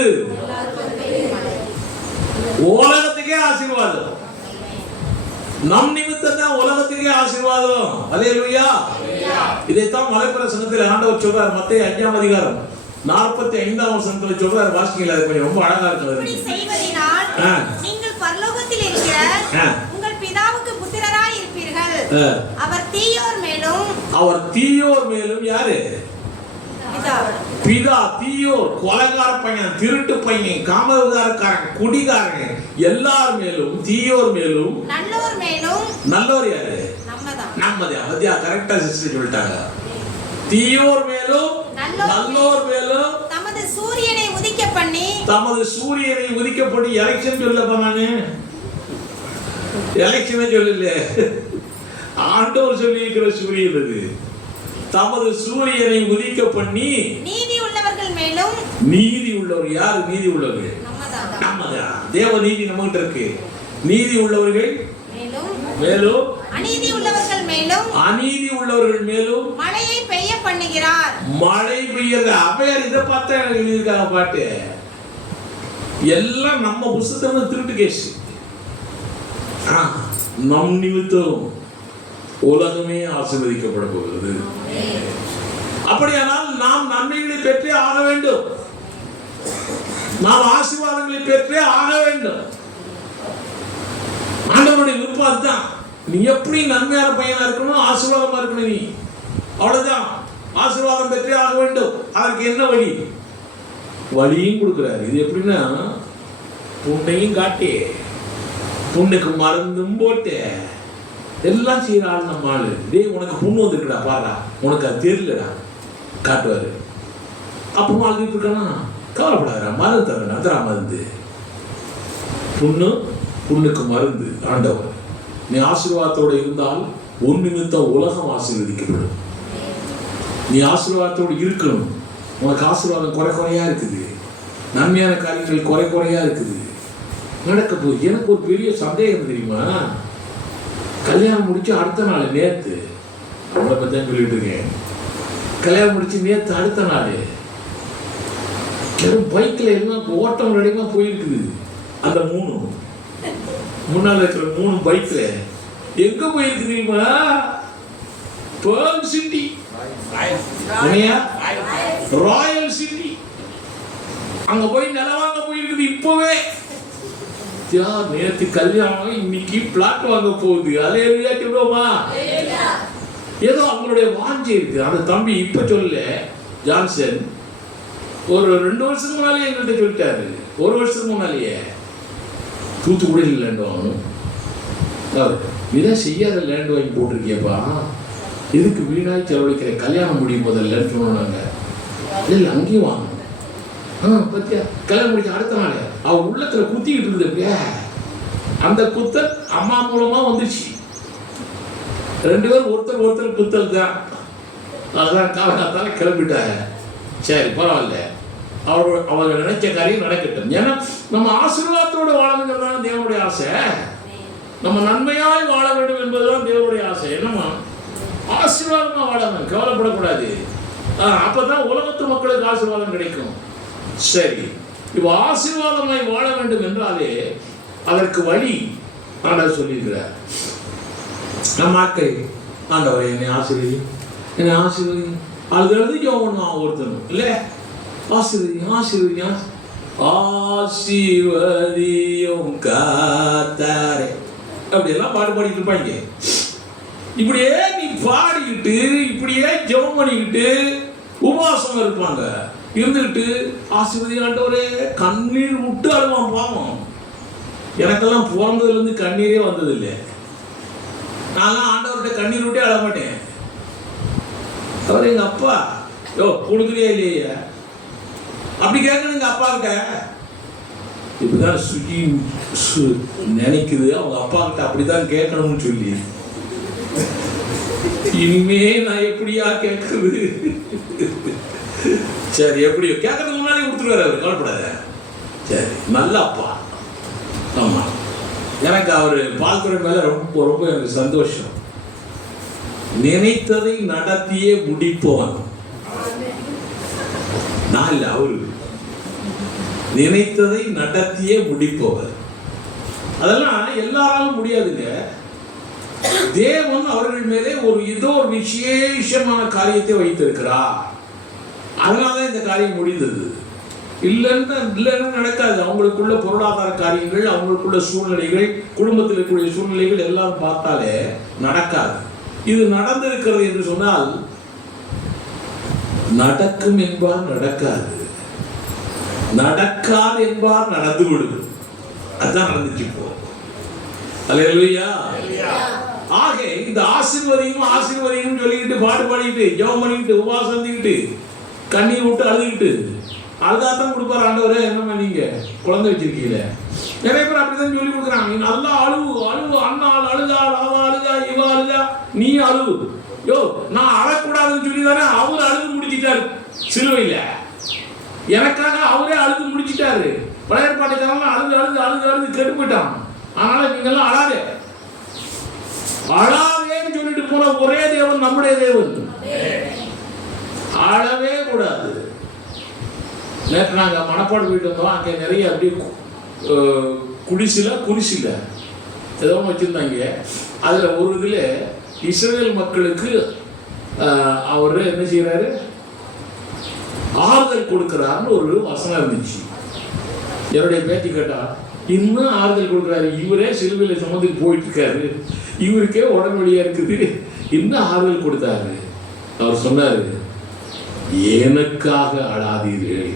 உலகத்துக்கே ஆசீர்வாதம். நம் நிமித்தம் தான் உலகத்துக்கே ஆசீர்வாதம். அல்லேலூயா. இதைத்தான் மலைப்பிரசங்கத்தில் ஆண்டவர் சொல்றார். மத்தேயு 5ஆம் அதிகாரம் 45ஆம் வசனத்துல சொல்றார். வாசிக்கல, அது கொஞ்சம் ரொம்ப அழகா இப்படி இருக்கு. செய்வதினால் நீங்கள் பரலோகத்தில் இருக்கிற உங்கள் பிதாவுக்கு புத்திரராய் இருப்பீர்கள். அவர் தீயோர் மேலும் யாரு? பிதா. தீயோர், கொலைகார பையன், திருட்டு பையன், காமவிகாரக்காரன், குடிகாரன், எல்லார் மேலும், தீயோர் மேலும் நல்லோர் யாரு? நம்மதான். மத்தியா கரெக்டா சிஸ்டர் சொல்லிட்டாங்க. தீயோர் மேலும் நல்லோர் மேலும் தமது சூரியனை உதிக்க பண்ணி எலெக்ஷன் சொல்லப்பா. நானு எலெக்ஷனை சொல்லல, ஆண்டவர் சொல்லி இருக்கிற சூரியன் அது. தமது சூரியனை உதிக்க பண்ணி நீதி உள்ளவர்கள் மேலும். நீதி உள்ளவர் யாரு? நீதி உள்ளவர்கள் நம்மதான். தேவ நீதி நம்மகிட்ட இருக்கு. நீதி உள்ளவர்கள் மேலும் அநீதி உள்ளவர்கள் மேலும் மழையை பெய்ய பண்ணுகிறார். மழை பெய்யறது. அவையார் இதை பார்த்தா எழுதியிருக்காங்க பாட்டு. எல்லாம் நம்ம புத்தகம் திருட்டு கேஸ். நம் நிமித்தம் உலகமே ஆசீர்வதிக்கப்பட போகிறது. அப்படியானால் நாம் நன்மைகளை பெற்றே ஆக வேண்டும். நாம் ஆசீர்வாதங்களை பெற்றே ஆக வேண்டும். ஆண்டவருடைய விருப்பம் தான். நீ எப்படி நன்மையான பையனா இருக்கணும், ஆசீர்வாதமா இருக்கணும். நீ அவ்வளவுதான். ஆசீர்வாதம் பெற்றே ஆக வேண்டும். அதற்கு என்ன வழி? வழியும் கொடுக்கிறாரு. இது எப்படின்னா, புண்ணையும் காட்டி புண்ணுக்கு மருந்தும் போட்டு எல்லாம் செய்யற ஆள் நம்ம ஆளு. டேய், உனக்கு புண்ணு வந்துருக்குடா பாருடா, உனக்கு அது தெரியலடா காட்டுவாரு. அப்புறமா அழுதுட்டு இருக்கானா, கவலைப்படாதா, மருந்து தரேன், அதரா மருந்து. புண்ணுக்கு மருந்து ஆண்டவர். நீ ஆசீர்வாதத்தோடு இருந்தால் உன் நிமித்தம் உலகம் ஆசீர்வதிக்கப்படும். நீ ஆசீர்வாதத்தோடு இருக்கணும். உனக்கு ஆசீர்வாதம் குறையா இருக்குது. நன்மையான காரியங்கள் குறையா இருக்குது. நடக்க போகுது. எனக்கு ஒரு பெரிய சந்தேகம் தெரியுமா? கல்யாணம் முடிச்சு அடுத்த நாள், நேத்து அவளை பத்தி தான் சொல்லிட்டு இருக்கேன். கல்யாணம் முடிச்சு நேத்து அடுத்த நாள் பைக்ல எல்லாம் ஓட்டம் ரெடிமா போயிருக்குது. அந்த முன்னாள் இருக்கிற 3 பைக்ல எங்க போயிருக்கு தெரியுமா? Pearl city, Royal city. அங்க போய் நிலவாங்க போயிருக்குது. இப்பவே நேற்று கல்யாணம், இன்னைக்கு பிளாட் வாங்க போகுது. அல்லேலூயா சொல்லுவோமா? ஏதோ அவங்களுடைய வாஞ்சி இருக்கு. அந்த தம்பி இப்ப சொல்ல, ஜான்சன் ஒரு 2 வருஷத்துக்கு முன்னாலே எங்கள்கிட்ட சொல்லிட்டாரு. 1 வருஷத்துக்கு முன்னாலேயே தூத்துக்குடியில் லேண்ட் வாங்கணும். இதான் செய்யாத லேண்ட் வாங்கி போட்டிருக்கியப்பா, எதுக்கு வீணாய் செலவழிக்கிற? கல்யாணம் முடியும் முதல்லன்னு சொன்னாங்க. இல்லை, அங்கேயும் வாங்கணும். பத்தியா, கல்யாணம் முடிச்ச அடுத்த நாள் அவ உள்ளத்துல குத்திக்கிட்டு இருந்தப்ப அந்த குத்தல் அம்மா மூலமா வந்துச்சு. 2 பேரும் ஒருத்தர் குத்தல் தான். அதான் காலத்தால கிளம்பிட்டாங்க. சரி, பரவாயில்ல, அவங்க நினைச்ச காரியம் நடக்கட்டும். ஏன்னா நம்ம ஆசீர்வாதத்தோடு வாழணுங்கிறதான தேவனுடைய ஆசை. நம்ம நன்மையாய் வாழ வேண்டும் என்பதுதான் தேவனுடைய ஆசை. என்னமா ஆசீர்வாதமா வாழணும், கவலைப்படக்கூடாது. அப்பதான் உலகத்து மக்களுக்கு ஆசீர்வாதம் கிடைக்கும். சரி, இப்போ ஆசீர்வாதமாய் வாழ வேண்டும் என்றாலே அதற்கு வழி ஆண்டவர் சொல்லியிருக்கிறார். நம்ம ஆட்கள் ஆண்டவரை என்னை ஆசீர்வதி, என்னை ஆசீர்வதி, அது ஜெபம் பண்ணுவான் ஒருத்தனும் இல்லை, ஆசீர்வதி ஆசீர்வதி ஆசீர்வதியும் கர்த்தரே அப்படியெல்லாம் பாட்டு பாடிட்டு இருப்பாங்க. இப்படியே நீ பாடிக்கிட்டு இப்படியே ஜெபம் பண்ணிக்கிட்டு உபவாசம் இருப்பாங்க, இருந்துக்கிட்டு ஆசீர்வதி ஆண்டவரே கண்ணீர் விட்டு அழுவான். பாவம், எனக்கெல்லாம் பிறந்ததுலேருந்து கண்ணீரே வந்ததில்லை. நான்லாம் ஆண்டவர்கிட்ட கண்ணீர் விட்டே அழ மாட்டேன். அவர் எங்கள் அப்பா யோ கொடுக்குறியா இல்லையா அப்படி கேட்கணும் எங்கள் அப்பா கிட்ட. இப்படிதான் சுஜி நினைக்குது அவங்க அப்பா கிட்ட அப்படிதான் கேட்கணும்னு சொல்லி. இனிமே நான் எப்படியா கேட்கறது? சரி, எப்படியோ கேட்கறதுக்கு முன்னாடி கொடுத்துருவாரு அவர், கவலைப்படாத. சரி, நல்ல அப்பா. ஆமா, எனக்கு அவர் பால்குறை மேல ரொம்ப ரொம்ப எனக்கு சந்தோஷம். நினைத்ததை நடத்தியே முடிப்பவன் நான் இல்லை, அவரு நினைத்ததை நடத்தியே முடிப்பவர். அதெல்லாம் எல்லாராலும் முடியாதுங்க. தேவன் அவர்கள் மேலே ஏதோ ஒரு விசேஷமான காரியத்தை வைத்திருக்கிறார். அதனாலதான் இந்த காரியம் முடிந்தது. இல்லைன்னா நடக்காது. அவங்களுக்குள்ள பொருளாதார காரியங்கள், அவங்களுக்குள்ள சூழ்நிலைகள், குடும்பத்தில் இருக்கக்கூடிய சூழ்நிலைகள் எல்லாம் பார்த்தாலே நடக்காது. இது நடந்திருக்கிறது என்று சொன்னால் நடக்கும் என்பார் நடக்காது, நடக்காது என்பார் நடந்து விடுது. அதுதான் நடந்துச்சு இப்போ. அல்லேலூயா. ஆக இந்த ஆசீர்வதியும் சொல்லிக்கிட்டு பாட்டு பாடிக்கிட்டு ஜெபம் பண்ணிக்கிட்டு உபவாசம் இருந்துக்கிட்டு கண்ணீர் விட்டு அழுதுகிட்டு அழுதாத்தான் கொடுப்பாரு ஆண்டவரே. என்னமா நீங்க குழந்தை வச்சிருக்கீங்களே, நிறைய பேர் அப்படிதான் சொல்லி கொடுக்குறாங்க. நீ நல்லா அழுவு அழுவு, அண்ணாள் அழுதா, அவ அழுதா, இவ அழுதா, நீ அழுவு. யோ, நான் அழக்கூடாதுன்னு சொல்லி தானே அவர் அழுது முடிச்சிட்டாரு சிலுவையில. எனக்காக அவரே அழுது முடிச்சிட்டாரு. பழைய ஏற்பாட்டுக்காரங்க அழுது அழுது அழுது அழுது கெட்டு போயிட்டான். அதனால நீங்க எல்லாம் அழாதேன்னு சொல்லிட்டு போன ஒரே தேவன் நம்முடைய தேவன். அழவே கூடாது. நேற்று நாங்கள் மணப்பாடு போயிட்டு வந்தோம். அங்கே நிறைய அப்படியே குடிசில ஏதோ வச்சுருந்தாங்க. அதில் ஒரு இதில் இஸ்ரேல் மக்களுக்கு அவர் என்ன செய்கிறாரு, ஆறுதல் கொடுக்குறாருன்னு ஒரு வசனம் இருந்துச்சு. என்னுடைய பேத்தி கேட்டா, இன்னும் ஆறுதல் கொடுக்குறாரு, இவரே சிலுவையில் சுமந்துக்கு போயிட்டு இருக்காரு, இவருக்கே உடம்பு வழியா இருக்குது, இன்னும் ஆறுதல் கொடுத்தாரு. அவர் சொன்னாரு, எனக்காக அழாதீர்கள்,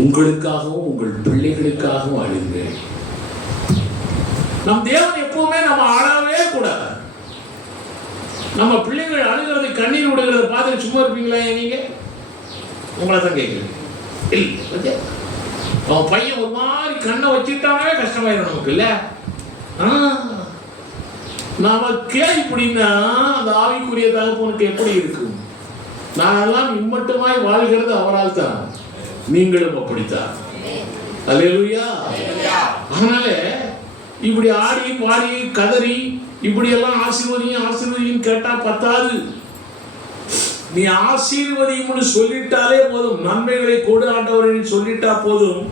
உங்களுக்காகவும் உங்கள் பிள்ளைகளுக்காகவும் அழுங்கள். நம் தேவன் எப்பவுமே நம்ம அழவே கூடாது. நம்ம பிள்ளைகள் அழுகிறதை கண்ணீர் விடுகிறத பார்த்து சும்மா இருப்பீங்களா நீங்க? உங்களை தான் கேட்குறேன். இல்லை, அவன் பையன் ஒரு மாதிரி கண்ணை வச்சுட்டாவே கஷ்டமாயிடும் நமக்கு. இல்ல நமக்கே இப்படின்னா அந்த ஆவிக்குரிய தகப்பனுக்கு எப்படி இருக்கும்? நானெல்லாம் இம்மட்டுமாய் வாழ்கிறது அவரால் தான், நீங்களும் அப்படித்தான். அல்லேலூயா. அதனால இப்படி ஆடி பாடி கதறி இப்படியெல்லாம் ஆசீர்வதியும் கேட்டா பத்தாது. நீ ஆசீர்வதியும்னு சொல்லிட்டாலே போதும், நன்மைகளை கொடு ஆண்டவரை சொல்லிட்டா போதும்.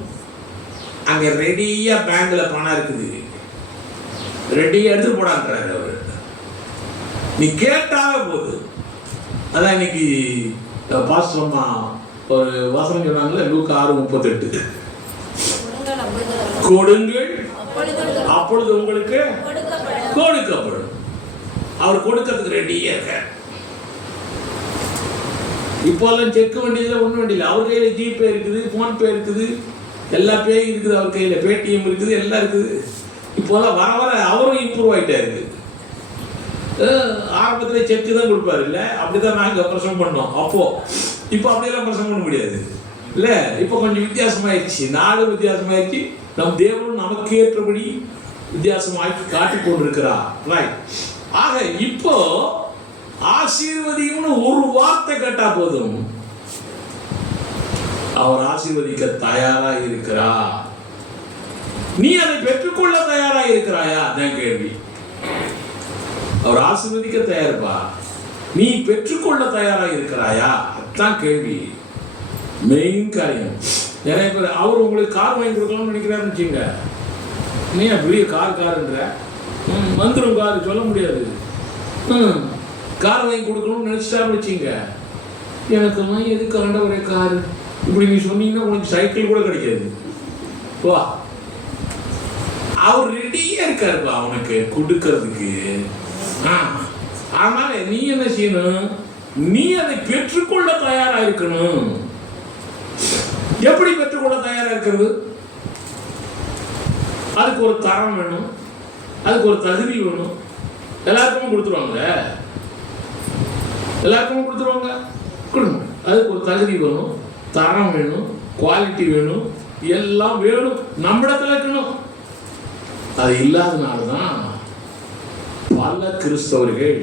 அங்க ரெடியா பேங்க்ல பணம் இருக்குது, ரெடியா எடுத்து போடான்றாரு அவரு. நீ கேட்டாவே போதும். அதான் இன்னைக்கு பாஸ்டர் அம்மா ஒரு வசனம் சொன்னாங்கல்ல, லூக்கா 6:38, கொடுங்கள் அப்பொழுது உங்களுக்கு கொடுக்கப்படும். அவர் கொடுக்கிறதுக்கு ரெடியா இருக்க. இப்போல்லாம் செக் வேண்டியதில்லை, ஒன்றும் வேண்டியதில்லை. அவர் கையில் ஜிபே இருக்குது, ஃபோன்பே இருக்குது, எல்லா பேயும் இருக்குது, அவர் கையில் பேடிஎம் இருக்குது, எல்லாம் இருக்குது. இப்போல்லாம் வர வர அவரும் இம்ப்ரூவ் ஆகிட்டா இருக்கு. ஆரம்பத்தில் செக்கு தான் கொடுப்பாரு, இல்லை அப்படிதான் நாங்கள் பிரசவம் பண்ணோம் அப்போ. இப்போ அப்படியெல்லாம் பிரசவம் பண்ண முடியாது இல்லை. இப்போ கொஞ்சம் வித்தியாசமாயிடுச்சு, நாடு வித்தியாசமாயிடுச்சு. நம் தேவனும் நமக்கு ஏற்றபடி வித்தியாசமாக்கி காட்டிக் கொண்டிருக்கிறார். ரைட். ஆக இப்போ ஆசீர்வதியும்னு ஒரு வார்த்தை கேட்டா போதும், அவர் ஆசீர்வதிக்க தயாரா இருக்கிறார். நீ அதை பெற்றுக்கொள்ள தயாரா இருக்கிறாயா? அதான் கேள்வி. அவர் ஆசீர்வதிக்க தயார்பா, நீ பெற்றுக்கொள்ள தயாரா இருக்கிறாயா? அதுதான் கேள்வி, மெயின் காரியம். நிறைய பேர் அவர் உங்களுக்கு கார் வாங்கி கொடுக்கலாம்னு நினைக்கிறாருன்னு வச்சுங்க, நீ பெரிய காருன்ற வந்துடும் காரு சொல்ல முடியாது. கார் வாங்கி கொடுக்கணும்னு நினைச்சிட்டாரு வச்சுங்க. எனக்கெல்லாம் எதுக்கு ஆண்டவரே காரு இப்படி நீ சொன்னீங்கன்னா உனக்கு சைக்கிள் கூட கிடைக்காது. வா, அவர் ரெடியா இருக்காருப்பா அவனுக்கு கொடுக்கறதுக்கு. அதனால நீ என்ன செய்யணும்? நீ அதை பெற்றுக்கொள்ள தயாரா இருக்கணும். எப்படி பெற்றுக்கொள்ள தயாரா இருக்கிறது? அதுக்கு ஒரு தரம் வேணும், அதுக்கு ஒரு தகுதி வேணும். எல்லாருக்குமே கொடுத்துருவாங்க, எல்லாருக்குமே கொடுத்துருவாங்க, கொடுங்க. அதுக்கு ஒரு தகுதி வேணும், தரம் வேணும், குவாலிட்டி வேணும், எல்லாம் வேணும், நம்மிடத்துல இருக்கணும். அது இல்லாதனாலதான் பல கிறிஸ்தவர்கள்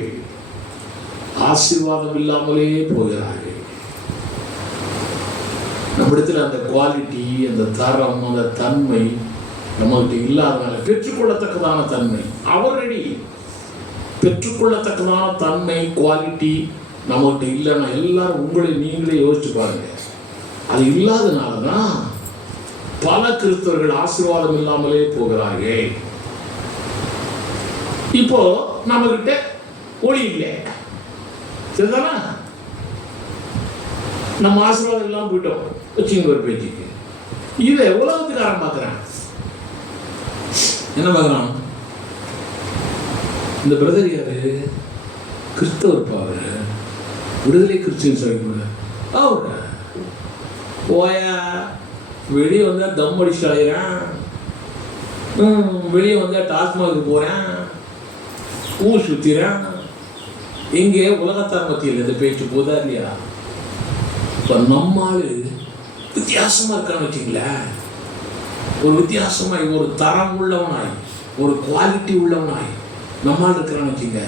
ஆசீர்வாதம் இல்லாமலே போகிறார்கள். நம்மிடத்தில் அந்த குவாலிட்டி, அந்த தரம், அந்த தன்மை நம்மகிட்ட இல்லாதனால பெற்றுக்கொள்ளத்தக்கதான தன்மை அவர் ரெடி. பெற்றுக்கொள்ளத்தக்கதான தன்மை, குவாலிட்டி நம்மகிட்ட இல்லைன்னா எல்லாரும் உங்களை நீங்களே யோசிச்சு பாருங்க. அது இல்லாதனாலதான் பல கிறிஸ்தவர்கள் ஆசீர்வாதம் இல்லாமலே போகிறார்கள். இப்போ நம்ம கிட்ட ஒளி இல்லை, சரிதானா? நம்ம ஆசீர்வாதம் இல்லாம போயிட்டோம் வச்சுங்க ஒரு பேச்சுக்கு. இதை உலகத்துக்காரன் பார்க்குறான். என்ன பார்க்குறான்? இந்த பிரதர் யாரு? கிறிஸ்தவர் பாரு, விடுதலை கிறிஸ்டியன் சொல்லிக்கூட அவரு போயா வெளியே வந்தா தம் அடிச்சு அலையிறான், வெளியே வந்தா டாஸ்மாக்கு போறேன், ஊர் சுத்திறான். இங்கே உலகத்தார் மத்தியில் இந்த பேச்சு போதா இல்லையா? இப்போ நம்மால் வித்தியாசமா இருக்கான்னு வச்சுங்களேன். ஒரு வித்தியாசமாய், ஒரு தரம் உள்ளவனாய், ஒரு குவாலிட்டி உள்ளவனாய் நம்மால் இருக்கிறான்னு வச்சுங்க.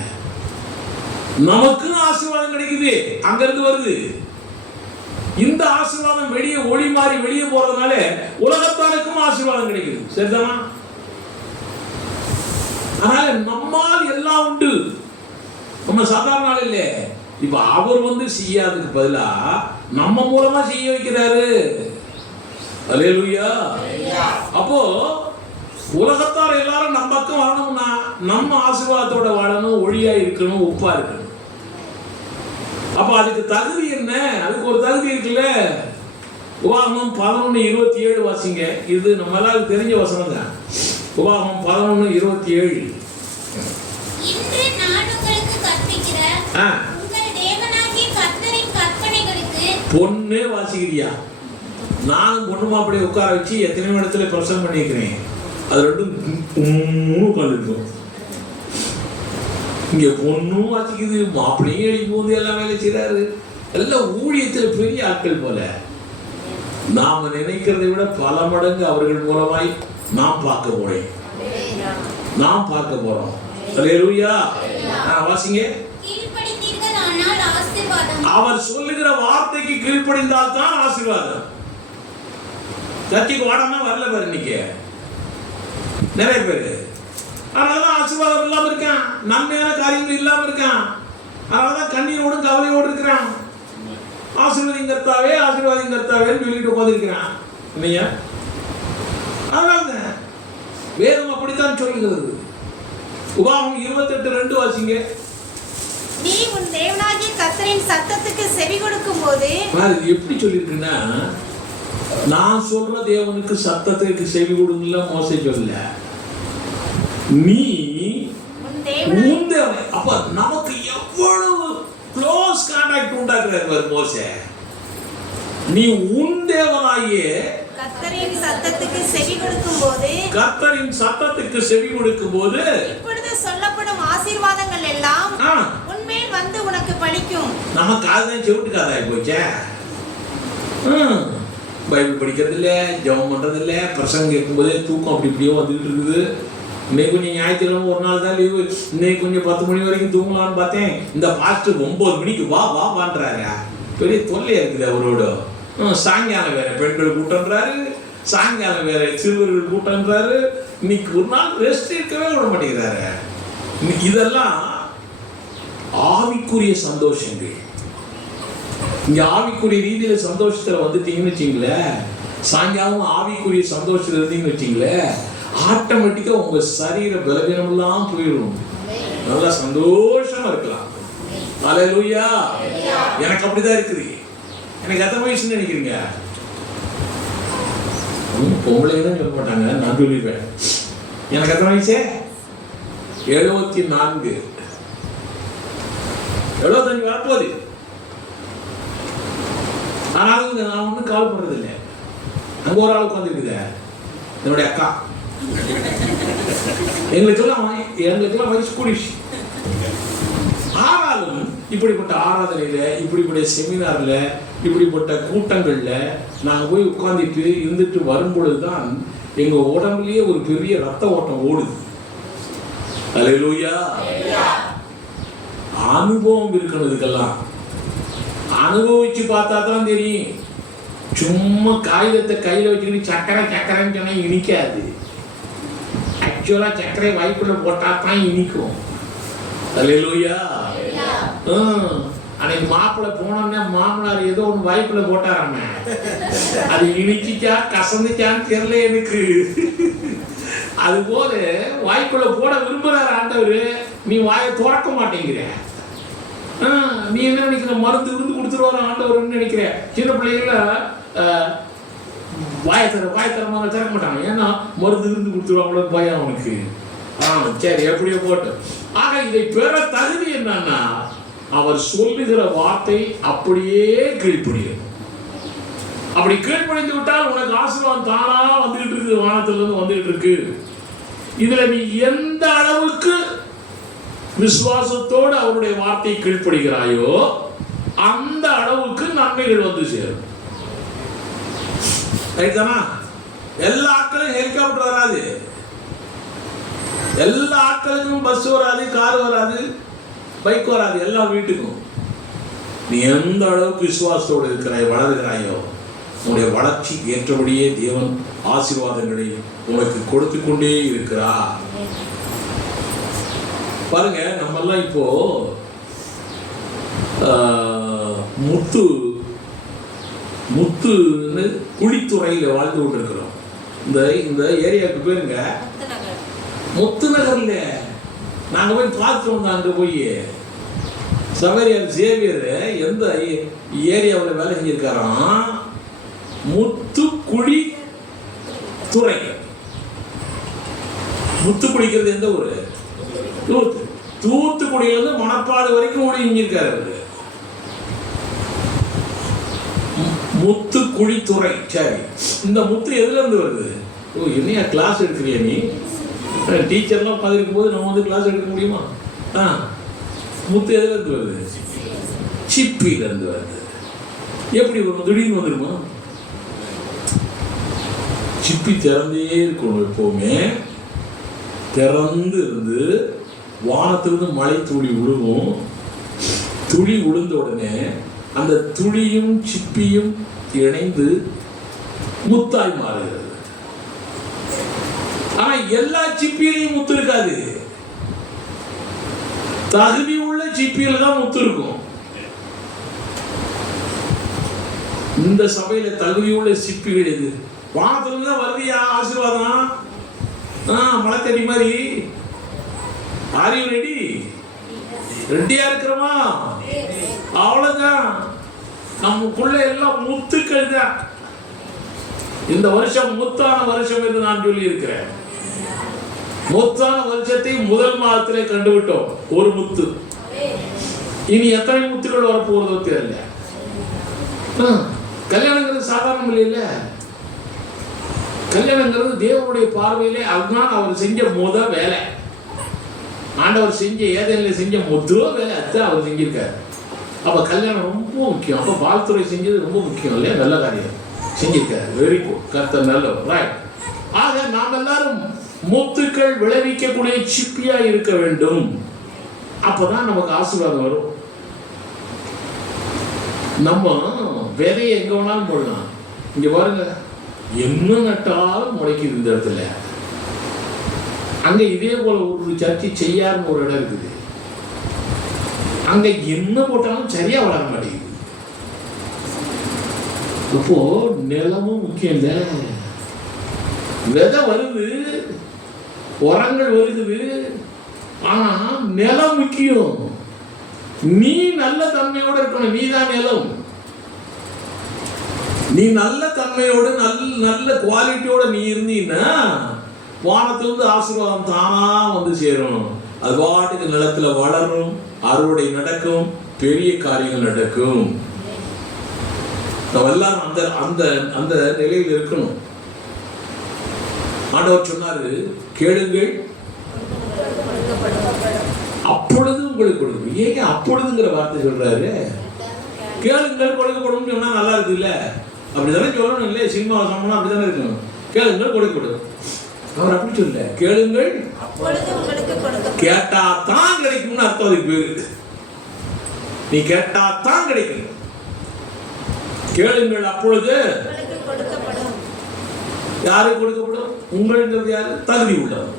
நமக்குன்னு ஆசீர்வாதம் கிடைக்குது, அங்கிருந்து வருது. இந்த ஆசீர்வாதம் வெளியே ஒளி மாறி வெளியே போறதுனால உலகத்தாருக்கும் ஆசீர்வாதம் கிடைக்குது, சரிதானா? அதனால நம்மால் எல்லாம் உண்டு. நம்ம சாதாரண ஆள் இல்லை. இப்ப அவர் செய்யாததுக்கு பதிலா நம்ம மூலமா செய்ய வைக்கிறாரு. அல்லேலூயா. அப்போ உலகத்தார் எல்லாரும் நம்ம பக்கம் வரணும்னா நம்ம ஆசீர்வாதத்தோட வாழணும், ஒளியா இருக்கணும், உப்பா இருக்கணும். அப்ப அதுக்கு தகுதி என்ன? அதுக்கு ஒரு தகுதி இருக்குல்ல. உபாகமம் 11:27 வாசிங்க. இது நம்ம எல்லாரும் தெரிஞ்ச வசனம் தான். உபாகமம் 11:27. இன்று நான் உங்களுக்கு கற்பிக்கிற உங்கள் தேவனாகிய கர்த்தரின் கற்பனைகளுக்கு பொண்ணே வாசிக்கிறியா? நானும் பொண்ணு மாப்பிளைய உட்கார வச்சு எத்தனையோ இடத்துல பிரசங்கம் பண்ணியிருக்கிறேன். அது ரெண்டும் உட்காந்துருக்கும். இங்க பொண்ணும் வாசிக்குது, மாப்பிளையும் எழுதி போகுது, எல்லாம் வேலை செய்யறாரு. எல்லாம் ஊழியத்தில் பெரிய ஆட்கள் போல. நாம நினைக்கிறதை விட பல மடங்கு அவர்கள் மூலமாய் நாம் பார்க்க போறேன், நாம் பார்க்க போறோம். அல்லேலூயா. வாசிங்க. கீழ்ப்படிந்தீர்களானால் ஆசீர்வாதம். அவர் சொல்லுகிற வார்த்தைக்கு கீழ்ப்படிந்தால் தான் ஆசீர்வாதம். சர்ச்சைக்கு வாடாம வரல பாரு இன்னைக்கு நிறைய பேரு. அதனாலதான் ஆசீர்வாதம் இல்லாம இருக்கான், நன்மையான காரியங்கள் இல்லாம இருக்கான். அதனாலதான் கண்ணீரோடும் கவலையோடு இருக்கிறான். ஆசீர்வாதம் கர்த்தாவே, ஆசீர்வாதம் கர்த்தாவேன்னு சொல்லிட்டு உட்காந்துருக்கிறான் இல்லையா? அதனால வேதம் அப்படித்தான் சொல்லுகிறது. உபாகமம் 28:2 வாசிங்க. நீ உன் தேவனாகிய கர்த்தரின் சத்தத்துக்கு செவி கொடுக்கும் போது எப்படி சொல்லிருக்குன்னா, நான் சொல்ற தேவனுக்கு சத்தத்துக்கு செவி கொடுங்கல மோசே சொல்ல, நீ உன் தேவனாகிய. அப்ப நமக்கு எவ்வளவு க்ளோஸ் கான்டாக்ட் உண்டாக்குறாரு மோசே. நீ உன் தேவனாகிய கர்த்தரின் சத்தத்துக்கு செவி கொடுக்கும் போது, கர்த்தரின் சத்தத்துக்கு செவி கொடுக்கும் போது இப்பொழுது சொல்லப்படும் ஆசீர்வாதங்கள் எல்லாம் உன்மேல் வந்து உனக்கு பலிக்கும். நம்ம காதுதான் செவிட்டு காதாய் போச்சே. பைபிள் படிக்கிறது இல்ல, ஜெபம் பண்றது இல்ல, பிரசங்கம் கேட்கும் போதே தூக்கம் அப்படி இப்படியோ வந்துகிட்டு இருக்குது. இன்னைக்கு கொஞ்சம் ஞாயிற்றுக்கிழமை ஒரு நாள் தான் லீவு, இன்னைக்கு கொஞ்சம் 10 மணி வரைக்கும் தூங்கலான்னு பார்த்தேன். இந்த பாஸ்டர் 9 மணிக்கு வா வா வான்றாரு. பெரிய தொல்லையா இருக்குது அவரோட. சாயங்காலம் வேற பெண்கள் கூட்டம்ன்றாரு, சாயங்காலம் வேற சிறுவர்கள் கூட்டம்ன்றாரு. இன்னைக்கு ஒரு நாள் ரெஸ்ட் இருக்கவே விட மாட்டேங்கிறாரு. இதெல்லாம் ஆவிக்குரிய சந்தோஷங்கள். இங்க ஆவிக்குரிய ரீதியில சந்தோஷத்துல வந்துட்டீங்கன்னு வச்சுங்களேன், சாயங்காலம் ஆவிக்குரிய சந்தோஷத்துல இருந்தீங்கன்னு வச்சுங்களேன், ஆட்டோமேட்டிக்கா உங்க சரீர பலவீனம் எல்லாம் போயிடும். நல்லா சந்தோஷமா இருக்கலாம். அல்லேலூயா. எனக்கு அப்படிதான் இருக்குது. எனக்கு எத்தனை வயசுன்னு நினைக்கிறீங்க? பொம்பளைன்னு சொல்ல மாட்டாங்க, நான் சொல்லிடுவேன். எனக்கு எத்தனை வயசு? 74. 75 வரப்போகுது. ஆனாலும் நான் ஒன்றும் கவலைப்படுறது இல்லை. அங்க ஒரு ஆள் உட்காந்துருக்குது, என்னுடைய அக்கா. எங்களுக்கெல்லாம் வயசு கூடிச்சு. ஆனாலும் இப்படிப்பட்ட ஆராதனையில, இப்படிப்பட்ட செமினார்ல, இப்படிப்பட்ட கூட்டங்கள்ல நாங்க போய் உட்கார்ந்துட்டு இருந்துட்டு வரும்பொழுதுதான் எங்க உடம்புலயே ஒரு பெரிய ரத்த ஓட்டம் ஓடுது. அல்லேலூயா. அனுபவம் இருக்கணும். இதுக்கெல்லாம் அனுபவிச்சு பார்த்தா தான் தெரியும். சும்மா காகிதத்தை கையில வச்சுக்கிட்டு சக்கரைன்னு சொன்னா இனிக்காது. ஆக்சுவலா சக்கரை வாய்க்குள்ள போட்டா தான் இனிக்கும். அல்லேலூயா. அன்னைக்கு மாப்பிள்ளை போனோம்னா மாமனார் ஏதோ ஒன்று வாய்க்குள்ள போட்டாராம, அது இனிச்சிச்சா கசந்துச்சான்னு தெரியல எனக்கு. அது போல வாய்க்குள்ள போட விரும்புறாரு ஆண்டவர், நீ வாயை திறக்க மாட்டேங்கிற. நீ என்ன நினைக்கிற, மருந்து விருந்து கொடுத்துருவாரு ஆண்டவர்னு நினைக்கிற. சின்ன பிள்ளைகள வாயத்தரமாக திறக்க மாட்டாங்க, ஏன்னா மருந்து விருந்து கொடுத்துருவாங்களோன்னு பயம் அவனுக்கு. சரி, எப்படியோ போட்டு. ஆக இதை பெற தகுதி என்னன்னா, அவர் சொல்லுகிற வார்த்தை அப்படியே கீழ்ப்படியும். அப்படி கீழ்ப்படிந்து விட்டால் உனக்கு ஆசீர்வாதம் தானா வந்துகிட்டு இருக்குது, வானத்திலிருந்து வந்துகிட்டு இருக்கு. இதுல நீ எந்த அளவுக்கு விசுவாசத்தோடு அவருடைய வார்த்தை கீழ்ப்படுகிறாயோ அந்த அளவுக்கு நன்மைகள் வந்து சேரும். எல்லா ஆட்களும் ஹெலிகாப்டர் வராது, எல்லா ஆட்களுக்கும் பஸ் வராது, கார் வராது, பைக் வராது, எல்லா வீட்டுக்கும். நீ எந்த அளவுக்கு விசுவாசத்தோடு இருக்கிறாய், வளர்கிறாயோ உன்னுடைய வளர்ச்சிக்கு ஏற்றபடியே தேவன் ஆசீர்வாதங்களை உனக்கு கொடுத்து கொண்டே இருக்கிறார். பாருங்க, நம்ம எல்லாம் இப்போ முத்துன்னு குழித்துறையில வாழ்ந்து கொண்டு இருக்கிறோம். இந்த ஏரியாவுக்கு பேருங்க முத்து நகர்ல. நாங்க போய் பார்த்தோம். அங்க போய் சவேரியர் சேவியர் எந்த ஏரியாவில் வேலை செஞ்சிருக்காராம், முத்துக்குழி துறை. முத்துக்குடிக்கிறது எந்த ஊரு? தூத்துக்குடியிலிருந்து மணப்பாடு வரைக்கும் ஓடி செஞ்சிருக்காரு. முத்துக்குழித்துறை. சரி, இந்த முத்து எதுல இருந்து வருது? என்னையா கிளாஸ் எடுக்கிறியா நீ? டீச்சர்லாம் பதிக்கும் போது நம்ம வந்து கிளாஸ் எடுக்க முடியுமா? முத்து எதுல இருந்து வருது? சிப்பில இருந்து வருது. எப்படி வரும்? திடீர்னு வந்துருமா? சிப்பி திறந்தே இருக்கணும் எப்பவுமே. திறந்து இருந்து வானத்திலிருந்து மழை துளி விழுவும். துளி விழுந்த உடனே அந்த துளியும் சிப்பியும் இணைந்து முத்தாய் மாறுகிறது. ஆனா எல்லா சிப்பியிலையும் முத்து இருக்காது. தகுதி உள்ள சிப்பியில தான் முத்து இருக்கும். இந்த சபையில தகுதி உள்ள சிப்பிகள் எது? வானத்துல வருவியா ஆசீர்வாதம்? மழை தண்ணி மாதிரி. Are you ready? ரெடியா இருக்கிறோமா? அவ்வளவுதான். நமக்குள்ள எல்லாம் முத்துக்கள் தான். இந்த வருஷம் முத்தான வருஷம் என்று நான் சொல்லி இருக்கிறேன். முத்தான வருஷத்தை முதல் மாதத்திலே கண்டுவிட்டோம். ஒரு முத்து. இனி எத்தனை முத்துக்கள் வரப்போறதோ தெரியல. கல்யாணங்கிறது சாதாரணம் இல்லையில. கல்யாணங்கிறது தேவனுடைய பார்வையிலே அதுதான் அவர் செஞ்ச முத வேலை. ஆண்டவர் செஞ்ச ஏதேனில் செஞ்ச முதல் வேலை அதான் அவர் செஞ்சிருக்காரு. அப்ப கல்யாணம் ரொம்ப முக்கியம். அப்ப வாழ்த்துறை செஞ்சது ரொம்ப முக்கியம் இல்லையா? நல்ல காரியம் செஞ்சிருக்காரு. Very good. கர்த்தர் நல்லவர். ரைட். ஆக நாம் எல்லாரும் முத்துக்கள் விளைவிக்கக்கூடிய சிப்பியா இருக்க வேண்டும். அப்பதான் நமக்கு ஆசீர்வாதம் வரும். நம்ம விதையை எங்க வேணாலும் போடலாம். இங்க பாருங்க, என்ன நட்டாலும் முளைக்குது இந்த இடத்துல. அங்க இதே போல ஒரு சர்ச்சை செய்யாருன்னு ஒரு இடம் இருக்குது. அங்க என்ன போட்டாலும் சரியா வளர மாட்டேங்குது. இப்போ நிலமும் முக்கியம் இல்ல. விதை வருது, உரங்கள் வருகுது, ஆனா நிலம் முக்கியம். நீ நல்ல தன்மையோட இருக்கணும். நீ தான் நிலம். நீ நல்ல தன்மையோடு நல்ல குவாலிட்டியோட நீ இருந்தீன்னா வானத்திலிருந்து ஆசீர்வாதம் தானா வந்து சேரும். அது பாட்டுக்கு நிலத்துல வளரும், அறுவடை நடக்கும், பெரிய காரியங்கள் நடக்கும். எல்லாரும் அந்த அந்த அந்த நிலையில் இருக்கணும். ஆண்டவர் சொன்னாரு, கேளுங்கள் அப்பொழுது உங்களுக்கு கொடுக்கும். ஏங்க அப்பொழுதுங்கிற வார்த்தை சொல்றாரு? கேளுங்கள் கொடுக்கப்படும் சொன்னா நல்லா இருக்கு இல்ல? அப்படிதானே சொல்லணும் இல்லையா? சினிமா சம்பளம் அப்படிதானே இருக்கணும். கேளுங்கள் கொடுக்கப்படும். அவர் அப்படி சொல்ல, கேளுங்கள் கேட்டா தான் கிடைக்கும்னு அர்த்தம். அதுக்கு பேரு நீ கேட்டா தான் கிடைக்கும். கேளுங்கள் அப்பொழுது யாருக்கு கொடுக்கப்படும்? உங்களுங்கிறது யாரு? தகுதி உள்ளவன்.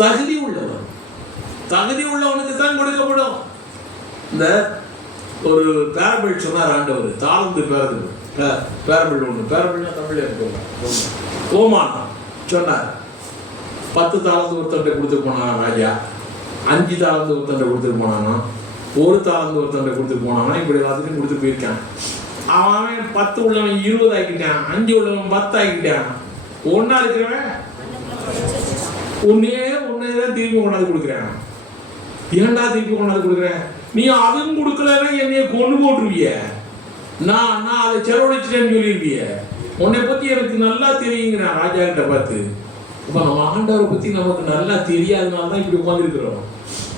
தகுதி உள்ளவன், தகுதி உள்ளவனுக்கு தான் கொடுக்கப்படும். இந்த ஒரு பேரபிள் சொன்னார் ஆண்டவர், தாழ்ந்து பேரபிள் ஒன்று. பேரபிள்னா தமிழ்ல இருக்கு. ஓமானம் சொன்னார். 10 தாளந்து ஒருத்தன்ட்ட கொடுத்துட்டு போனானா ராஜா, 5 தாளந்து ஒருத்தன்ட்ட கொடுத்துட்டு போனானா, 1 தாளந்து ஒருத்தன்ட்ட கொடுத்துட்டு போனானா, இப்படி எல்லாத்துக்கும் கொடுத்து போயிருக்கான். அவன் 10 உள்ளவன் 20 ஆக்கிட்டான், 5 உள்ளவன் 10 ஆக்கிட்டான். ஒன்னா இருக்கிறவன் உன்னையதான் திருப்பி கொண்டாந்து கொடுக்குறேன். ஏன்டா திருப்பி கொண்டாந்து கொடுக்குறேன்? நீ அதுவும் கொடுக்கலன்னா என்னைய கொண்டு போட்டுருவிய, நான் அதை செலவழிச்சிட்டேன்னு சொல்லியிருப்பிய. உன்னை பத்தி எனக்கு நல்லா தெரியுங்கிறான் ராஜா கிட்ட பார்த்து. அப்ப நம்ம ஆண்டவரை பத்தி நமக்கு நல்லா தெரியாதனால்தான் இப்படி உட்காந்துருக்கிறோம்.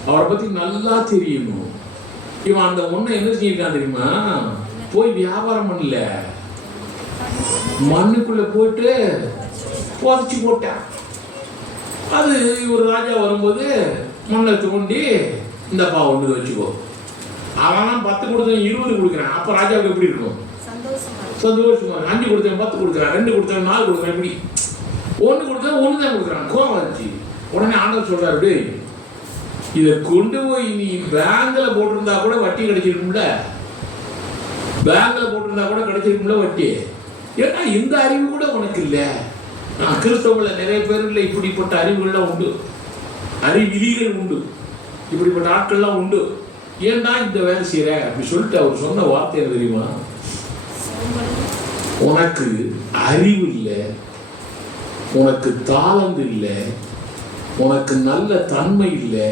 அவரை பத்தி நல்லா தெரியணும். இவன் அந்த ஒன்றை என்ன செஞ்சிருக்கான் தெரியுமா? போய் வியாபாரம் பண்ணல, மண்ணுக்குள்ள போட்டு புதைச்சி போட்டான். அது ஒரு ராஜா வரும்போது மண்ணை தோண்டி இந்தப்பா ஒன்று வச்சுக்கோ. அவன் 10 கொடுத்தவன் 20 கொடுக்குறான். அப்ப ராஜாவுக்கு எப்படி இருக்கும்? சந்தோஷமா. 5 கொடுத்தவன் 10 கொடுக்குறான், 2 கொடுத்தவன் 4 கொடுக்குறான். எப்படி 1 கொடுத்தவன் 1 தான் கொடுக்குறான். கோவம் வந்துச்சு. உடனே ஆண்டவர் சொல்றாரு, இதை கொண்டு போய் நீ பேங்க்ல போட்டிருந்தா கூட வட்டி கிடைச்சிருக்கும்ல, பேங்க்ல போட்டிருந்தா கூட கிடைச்சிருக்கும்ல வட்டி. ஏன்னா இந்த அறிவு கூட உனக்கு இல்லை. நான் கிறிஸ்தவங்கள நிறைய பேர்ல இப்படிப்பட்ட அறிவுகள்லாம் உண்டு, அறிவிலிகள் உண்டு, இப்படிப்பட்ட ஆட்கள்லாம் உண்டு. ஏன்டா இந்த வேலை செய்யற அப்படி சொல்லிட்டு அவர் சொன்ன வார்த்தை தெரியுமா? உனக்கு அறிவு இல்லை, உனக்கு தாளந்து இல்லை, உனக்கு நல்ல தன்மை இல்லை,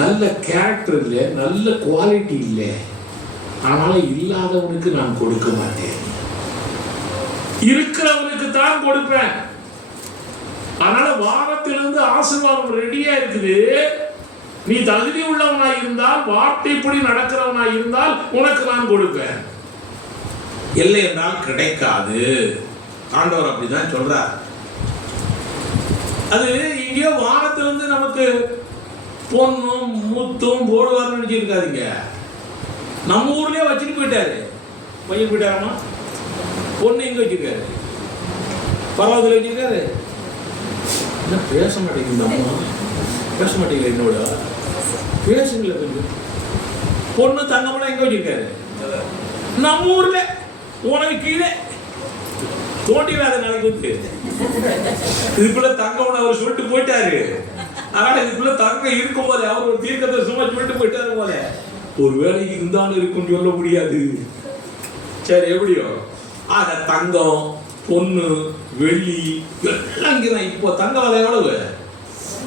நல்ல கேரக்டர் இல்லை, நல்ல குவாலிட்டி இல்லை. அதனால இல்லாதவனுக்கு நான் கொடுக்க மாட்டேன், இருக்கிறவனுக்கு தான் கொடுப்பேன். அதனால வானத்திலிருந்து ஆசீர்வாதம் ரெடியா இருக்குது. நீ தகுதி உள்ளவனாய் இருந்தால், வார்த்தைப்படி நடக்கிறவனாய் இருந்தால் உனக்கு நான் கொடுப்பேன். இல்லை என்றால் கிடைக்காது. ஆண்டவர் அப்படிதான் சொல்றார். அது இங்கேயோ வானத்திலிருந்து நமக்கு பொண்ணும் முத்தும் போடுவார்னு நினைச்சிருக்காதீங்க. நம்ம ஊர்லயே வச்சுட்டு போயிட்டாரு. பையன் போயிட்டாருமா, பொண்ணு எங்க வச்சிருக்காரு? பரவாயில்ல வச்சிருக்காரு. என்ன பேச மாட்டேங்குது? பேச மாட்டேங்குது. என்னோட பேசுங்கள கொஞ்சம். பொண்ணு தங்கம்லாம் எங்க வச்சிருக்காரு? நம்ம ஊர்ல உனக்கு கீழே தோண்டிடாத நாளைக்கு வந்து இதுக்குள்ள தங்கம்னு அவர் சொல்லிட்டு போயிட்டாரு. அதனால இதுக்குள்ள தங்கம் இருக்கும் போது அவர் ஒரு தீர்க்கத்தை சும்மா சொல்லிட்டு போயிட்டாரு போல. ஒரு வேலைக்கு இருந்தாலும் இருக்குன்னு சொல்ல முடியாது. சரி, எப்படியோ ஆக தங்கம், பொண்ணு, வெள்ளி எல்லாம் இங்கதான். இப்போ தங்க விலை எவ்வளவு?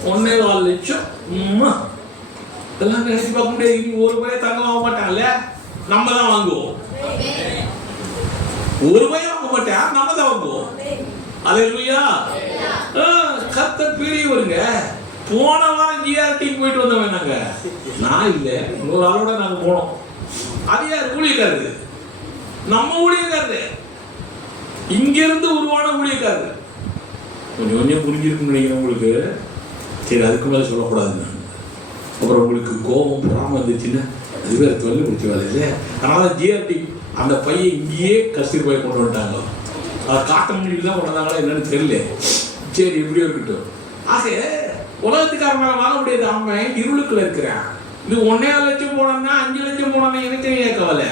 1.25 லட்சம். இதெல்லாம் நினைச்சு பார்க்க முடியாது. இனி ஒரு ரூபாய் தங்கம் வாங்க மாட்டாங்கல்ல, நம்ம தான் வாங்குவோம். ஒரு ரூபாய் வாங்க மாட்டேன், நம்ம தான் வாங்குவோம். அல்லேலூயா. கர்த்தர் பெரியவருங்க. போன வாரம் ஜிஆர்டிக்கு போயிட்டு வந்தவன் நாங்க. நான் இல்ல, இன்னொரு ஆளோட நாங்க போனோம். அது யார்? ஊழியக்காரரு. நம்ம ஊழியக்காரரு, இங்க இருந்து உருவான ஊழியக்காரரு. கொஞ்சம் கொஞ்சம் புரிஞ்சிருக்குன்னு நினைக்கிறேன் உங்களுக்கு. சரி, அதுக்கு மேல சொல்லக்கூடாது. அப்புறம் உங்களுக்கு கோபம் பொறாம வந்துச்சுன்னா அது வேற தொல்லை பிடிச்ச வேலை இல்லை. அதனால ஜிஆர்டி அந்த பையன் இங்கேயே கஸ்தூரி போய் கொண்டு வந்துட்டாங்க. அதை காட்ட முடியும் தான் கொண்டு வந்தாங்களா என்னன்னு தெரியல. சரி, எப்படியோ இருக்கட்டும். ஆக உலகத்துக்காரனால வாழ முடியாது. அவன் இருளுக்குள்ள இருக்கிறான். இது 1.5 லட்சம் போனோம்னா 5 லட்சம் போனோம்னா எனக்கு கவலை.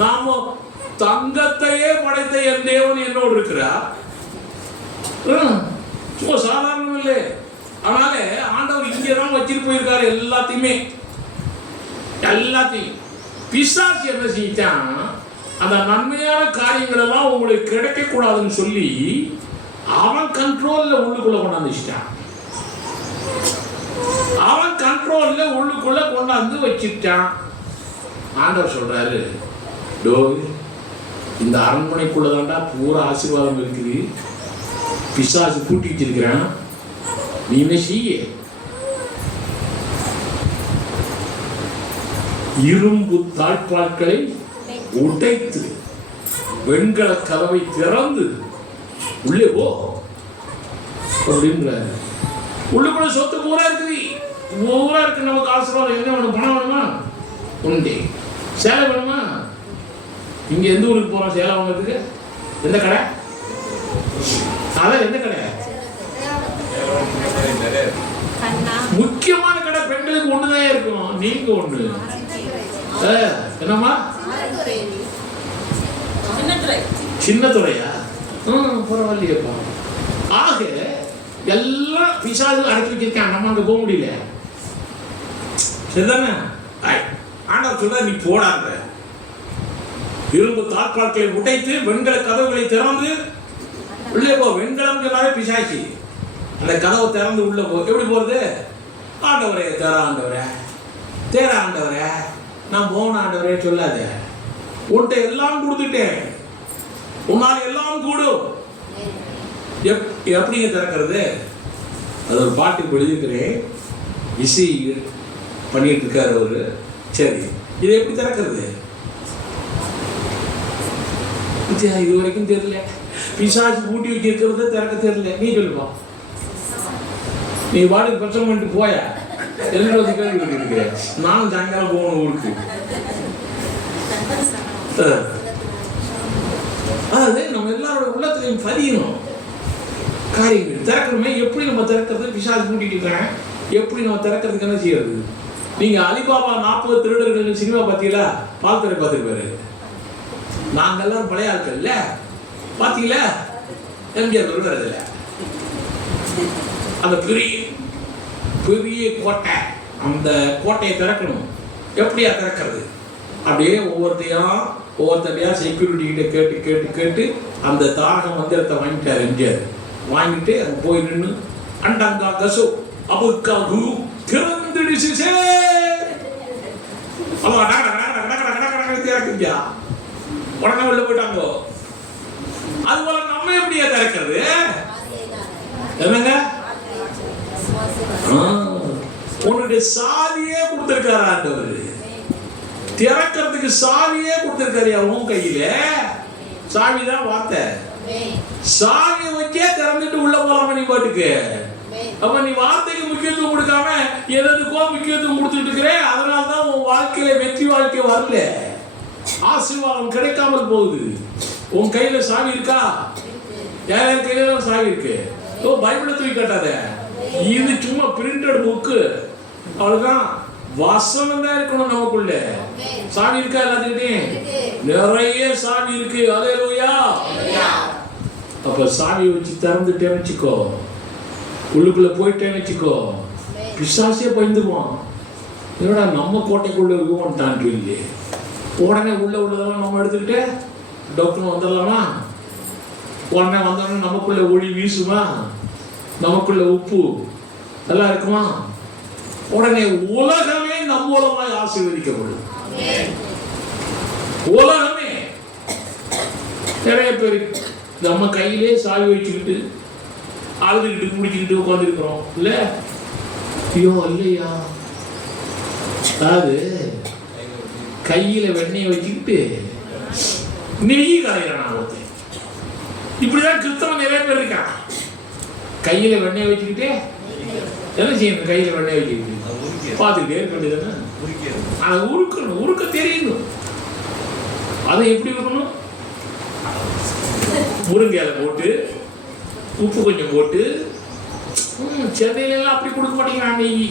நாம தங்கத்தையே படைத்த என் தேவன் என்னோடு இருக்கிறார். சும்மா சாதாரணம் இல்லை. அதனால ஆண்டவர் இங்கே தான் வச்சுட்டு போயிருக்காரு எல்லாத்தையுமே. பிசாசு என்ன செஞ்சான், அந்த நன்மையான காரியங்கள் எல்லாம் உங்களுக்கு கிடைக்க கூடாதுன்னு சொல்லி அவன் கண்ட்ரோல்ல உள்ளுக்குள்ள கொண்டாந்து வச்சுட்டான். அவன் கண்ட்ரோல்ல உள்ளுக்குள்ள கொண்டாந்து வச்சுட்டான். ஆண்டவர் சொல்றாரு, இந்த அரண்மனைக்குள்ளதாண்டா பூரா ஆசீர்வாதம் இருக்குது, பிசாசு பூட்டி வச்சிருக்கிறான், நீ என்ன செய்ய? இரும்பு தாழ்பாட்களை உடைத்து வெண்கல கதவை திறந்து உள்ளே போ அப்படின்றாரு. உள்ளுக்குள்ள சொத்து பூரா இருக்குது, பூரா இருக்கு. நமக்கு ஆசீர்வாதம் என்ன வேணும்? பணம் வேணுமா? உண்டு. சேலை வேணுமா? இங்க எந்த ஊருக்கு போறோம் சேலை வாங்கிறதுக்கு? எந்த கடை? அதான் எந்த கடை? முக்கியமான கடை பெண்களுக்கு ஒண்ணுதான் இருக்கும். நீங்க ஒண்ணு என்னம்மா? சின்ன துறையா? பரவாயில்லையப்பா. ஆக எல்லாம் பிசாசு அடைச்சி வச்சிருக்கான், நம்ம அங்க போக முடியல. சரிதானே? ஆண்டவர் சொல்ற, நீ போடாத. இரும்பு தாழ்பாட்களை உடைத்து வெண்கல கதவுகளை திறந்து உள்ளே போ. வெண்கலம் பிசாசி. அந்த கதவை திறந்து உள்ள போ. எப்படி போறது? ஆண்டவரே தேர ஆண்டவரே, தேர ஆண்டவரே, நான் போன ஆண்டவரே சொல்லாத. உன்ட்ட எல்லாம் கொடுத்துட்டேன், உன்னால எல்லாம் கூடும். எப்படிங்க திறக்கிறது? அது ஒரு பாட்டு எழுதியிருக்கிறேன், இசை பண்ணிட்டு இருக்காரு அவரு. சரி, இது எப்படி திறக்கிறது? இது வரைக்கும் தெரியல. பிசாசு பூட்டி வச்சிருக்கிறத திறக்க தெரியல. நீ சொல்லுவா, நீ வாடகை பிரச்சனை பண்ணிட்டு போயா? எல்லாரும் கேள்வி கேட்டுருக்கிறேன். நானும் சாயங்காலம் போகணும் ஊருக்கு. அதாவது நம்ம எல்லாரோட உள்ளத்திலையும் பதியணும் காரியங்கள். திறக்கணுமே, எப்படி நம்ம திறக்கிறது? பிசாசு பூட்டிட்டு இருக்கிறேன், எப்படி நம்ம திறக்கிறதுக்கு என்ன செய்யறது? நீங்க அலிபாபா 40 திருடர்கள் சினிமா பார்த்தீங்களா? பால்துறை பார்த்துருப்பாரு. நாங்க எல்லாரும் பழைய ஆட்கள் இல்ல, பாத்தீங்களா? எம்ஜிஆர் வருவதில்ல. அந்த பெரிய பெரிய கோட்டை, அந்த கோட்டையை திறக்கணும். எப்படியா திறக்கிறது? அப்படியே ஒவ்வொருத்தரையா செக்யூரிட்டி கிட்ட கேட்டு கேட்டு கேட்டு அந்த தாரக மந்திரத்தை வாங்கிட்டார் எம்ஜிஆர். வாங்கிட்டு அங்க போய் நின்று அண்டங்கா கசு அபுக்கா குரு திறந்துடுச்சு திறக்குங்க. உடனே உள்ள போயிட்டாங்க. அது போல நம்ம எப்படியா திறக்கிறது? என்னங்க, உன்னுடைய சாவியே கொடுத்திருக்காரு ஆண்டவர். திறக்கிறதுக்கு சாவியே கொடுத்திருக்காரு. உன் கையில சாவிதான் வார்த்தை. சாவியை வச்சே திறந்துட்டு உள்ள போலாம நீ பாட்டுக்கு. அப்ப நீ வார்த்தைக்கு முக்கியத்துவம் கொடுக்காம எதுக்கோ முக்கியத்துவம் கொடுத்துட்டு இருக்கிறே. அதனாலதான் உன் வாழ்க்கையில வெற்றி வாழ்க்கை வரல, ஆசீர்வாதம் கிடைக்காமல் போகுது. உன் கையில சாவி இருக்கா? யார் கையில தான் சாவி இருக்கு. பைபிளை தூக்கி காட்டாத. இது சும்மா பிரிண்டட் புக்கு, அவ்வளவுதான். வசனம் தான் இருக்கணும் நமக்குள்ள. சாவி இருக்கா? எல்லாத்துக்கிட்டையும் நிறைய சாவி இருக்கு. அல்லேலூயா. அப்ப சாவியை வச்சு திறந்துட்டேன்னு வச்சுக்கோ, உள்ளுக்குள்ள போயிட்டேன்னு வச்சுக்கோ, பிசாசே பயந்துருவான். என்னடா நம்ம கோட்டைக்குள்ள இருக்குவோம் இல்லையே. உடனே உள்ளதெல்லாம் நம்ம எடுத்துக்கிட்டு டாக்டர் வந்துடலாமா? உடனே வந்தோடனே நமக்குள்ள ஒளி வீசுமா? நமக்குள்ள உப்பு எல்லாம் இருக்குமா? உடனே உலகமே நம் மூலமாய் ஆசீர்வதிக்கப்படும். உலகமே. நிறைய பேர் நம்ம கையிலே சாவி வச்சுக்கிட்டு அழுதுகிட்டு குடிச்சுக்கிட்டு உட்காந்துருக்கிறோம் இல்ல? ஐயோ இல்லையா, அதாவது கையில வெண்ணெயை வச்சுக்கிட்டு நெய் கரையிறான் ஒருத்தன். இப்படிதான் கிறிஸ்தவன் நிறைய பேர் இருக்கான். கையில வெண்ணெயை வச்சுக்கிட்டு என்ன செய்யணும்? கையில வெண்ணெய் வச்சுக்கிட்டு பார்த்துக்கிட்டே இருக்க வேண்டியதுதானே. அதை உருக்கணும், உருக்க தெரியணும். அதை எப்படி இருக்கணும்? முருங்கையில போட்டு உப்பு கொஞ்சம் போட்டு. சென்னையில எல்லாம் அப்படி கொடுக்க மாட்டேங்கிறான் நெய்.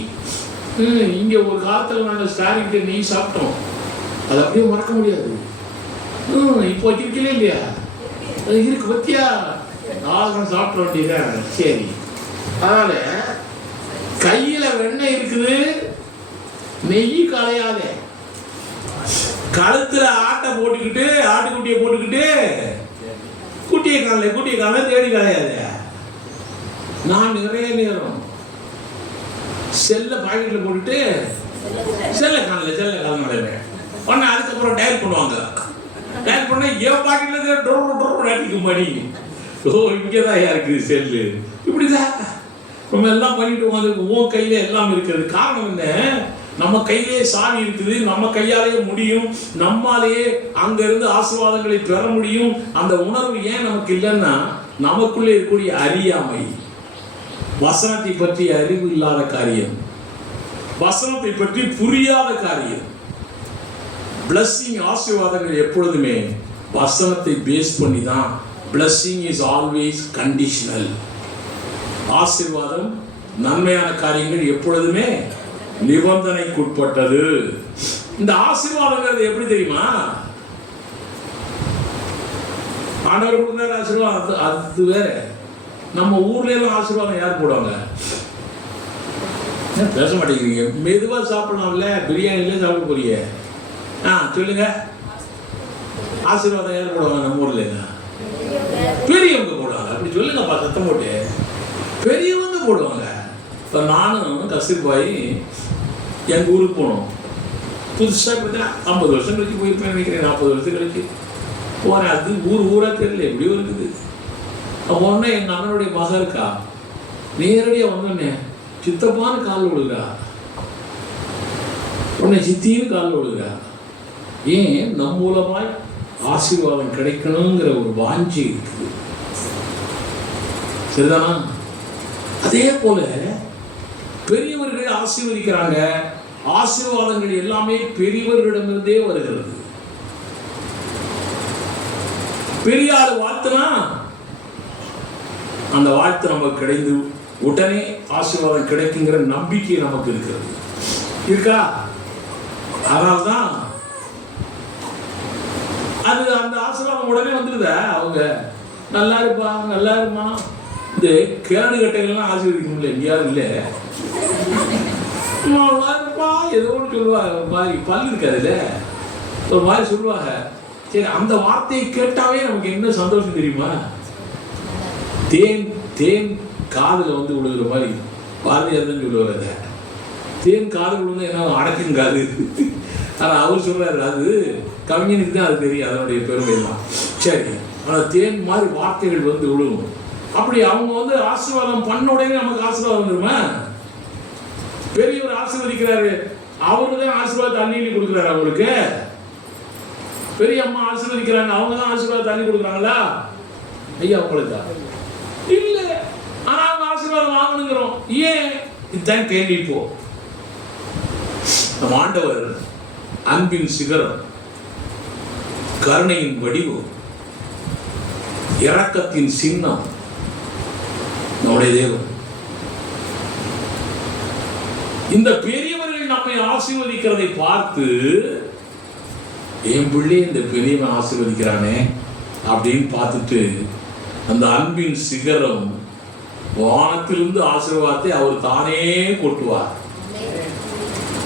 இங்க ஒரு காலத்துல நாங்கள் ஸ்டாரிக்கிட்ட நெய் சாப்பிட்டோம், அது அப்படியே மறக்க முடியாது. இப்போ வச்சிருக்கல இல்லையா? அது இருக்கு பத்தியா? தாகம் சாப்பிட வேண்டியதான். சரி, அதனால கையில வெண்ணெய் இருக்குது, நெய் கலையாத. கழுத்துல ஆட்டை போட்டுக்கிட்டு, ஆட்டுக்குட்டியை போட்டுக்கிட்டு குட்டியை கால தேடி கலையாத. நான் நிறைய நேரம் செல்ல பாக்கெட்ல போட்டுட்டு செல்ல கால உடனே அதுக்கப்புறம் டயல் பண்ணுவாங்க. டயல் பண்ண என் பாக்கெட்ல அடிக்கும் மணி. ஓ, இங்கதான் இருக்குது செல்லு. இப்படிதான் நம்ம எல்லாம் பண்ணிட்டு வந்து உன் கையில எல்லாம் இருக்கிறது. காரணம் என்ன? நம்ம கையிலே சாவி இருக்குது, நம்ம கையாலேயே முடியும், நம்மாலேயே அங்க இருந்து ஆசீர்வாதங்களை பெற முடியும். அந்த உணர்வு ஏன் நமக்கு இல்லைன்னா, நமக்குள்ளே இருக்கக்கூடிய அறியாமை, வசனத்தை பற்றி அறிவு இல்லாத காரியம், வசனத்தை பற்றி புரியாத காரியம். பிளஸ்ஸிங், ஆசீர்வாதங்கள் எப்பொழுதுமே வசனத்தை பேஸ் பண்ணி தான். Blessing is always conditional. ஆசீர்வாதம், நன்மையான காரியங்கள் எப்பொழுதுமே நிபந்தனைக்குட்பட்டது. இந்த ஆசீர்வாதங்கிறது எப்படி தெரியுமா? ஆண்டவர் கொடுக்குற ஆசீர்வாதம் அது வேற. நம்ம ஊர்ல எல்லாம் ஆசீர்வாதம் யார் போடுவாங்க? பேச மாட்டேங்கிறீங்க. மெதுவா சாப்பிடலாம்ல, பிரியாணில சாப்பிட போறீங்க. சொல்லுங்க, ஆசீர்வாதம் யார் போடுவாங்க நம்ம ஊர்ல? பெரியவங்க போடுவாங்க. அப்படி சொல்லுங்கப்பா, சத்தம் போட்டு. பெரியவங்க போடுவாங்க. இப்போ நானும் கஸ்தூரி பாய் எங்கள் ஊருக்கு போனோம். புதுசாக பார்த்தா 50 வருஷம் கழிச்சு போயிருப்பேன் நினைக்கிறேன். 40 வருஷம் கழிச்சு போகிறேன். அது ஊராக தெரியல, எப்படியோ இருக்குது. அப்போ ஒன்றே எங்கள் அண்ணனுடைய மகன் இருக்கா, நேரடியாக வந்தோடனே சித்தப்பான்னு காலில் விழுகிறா, உடனே சித்தின்னு காலில் விழுகிறா. ஏன்? நம் மூலமாய் ஆசீர்வாதம் கிடைக்கணுங்கிற ஒரு வாஞ்சி இருக்குது. சரிதானா? அதே போல பெரியவர்கள் ஆசீர்வதிக்கிறாங்க. ஆசீர்வாதங்கள் எல்லாமே பெரியவர்களிடமிருந்தே வருகிறது. பெரிய ஆள் வாழ்த்துனா அந்த வாழ்த்து நமக்கு கிடைந்து உடனே ஆசீர்வாதம் கிடைக்குங்கிற நம்பிக்கை நமக்கு இருக்கிறது. இருக்கா? அதனால்தான் அது அந்த ஆசீர்வாதம் உடனே வந்துடுத. அவங்க நல்லா இருப்பா, நல்லா இருமா. இந்த கேடு கட்டைகள்லாம் ஆசீர்வதிக்க முடியல, எங்கேயாவது இல்லை. நல்லா இருப்பா ஏதோ ஒன்று சொல்லுவாங்க. ஒரு மாதிரி பல்லு இருக்காதுல்ல, ஒரு மாதிரி சொல்லுவாங்க. சரி, அந்த வார்த்தையை கேட்டாவே நமக்கு என்ன சந்தோஷம் தெரியுமா? தேன் தேன் காதில் வந்து விழுகிற மாதிரி பாரதியார் தான் சொல்லுவார். அதை தேன் காதில் விழுந்து என்ன அடக்கும் காது. ஆனால் அவர் சொல்றாரு, அது கவிஞனுக்கு தான் அது தெரியும், அதனுடைய பெருமையெல்லாம். சரி, ஆனால் தேன் மாதிரி வார்த்தைகள் வந்து விழுகும். அப்படி அவங்க வந்து ஆசீர்வாதம் பண்ண உடனே நமக்கு ஆசீர்வாதம் வந்துருமா? பெரியவர் ஆசீர்வதிக்கிறாரு, அவரு தான் ஆசீர்வாதத்தை அள்ளி கொடுக்குறாரு. அவங்களுக்கு பெரிய அம்மா ஆசீர்வதிக்கிறாங்க, அவங்க தான் ஆசீர்வாதத்தை அள்ளி கொடுக்குறாங்களா? ஐயா அவங்களுக்கா? இல்ல. ஆனா அவங்க ஆசீர்வாதம் வாங்கணுங்கிறோம். ஏன்? இதுதான் கேள்வி. இப்போ நம் ஆண்டவர் அன்பின் சிகரம், கருணையின் வடிவம், இரக்கத்தின் சின்னம் நம்முடைய தேவன். இந்த பெரியவர்கள் நம்மை ஆசீர்வதிக்கிறதை பார்த்து, என் பிள்ளை இந்த பெரியவன் ஆசீர்வதிக்கிறானே அப்படின்னு பார்த்துட்டு, அந்த அன்பின் சிகரம் வானத்திலிருந்து ஆசீர்வாதத்தை அவர் தானே கொட்டுவார்.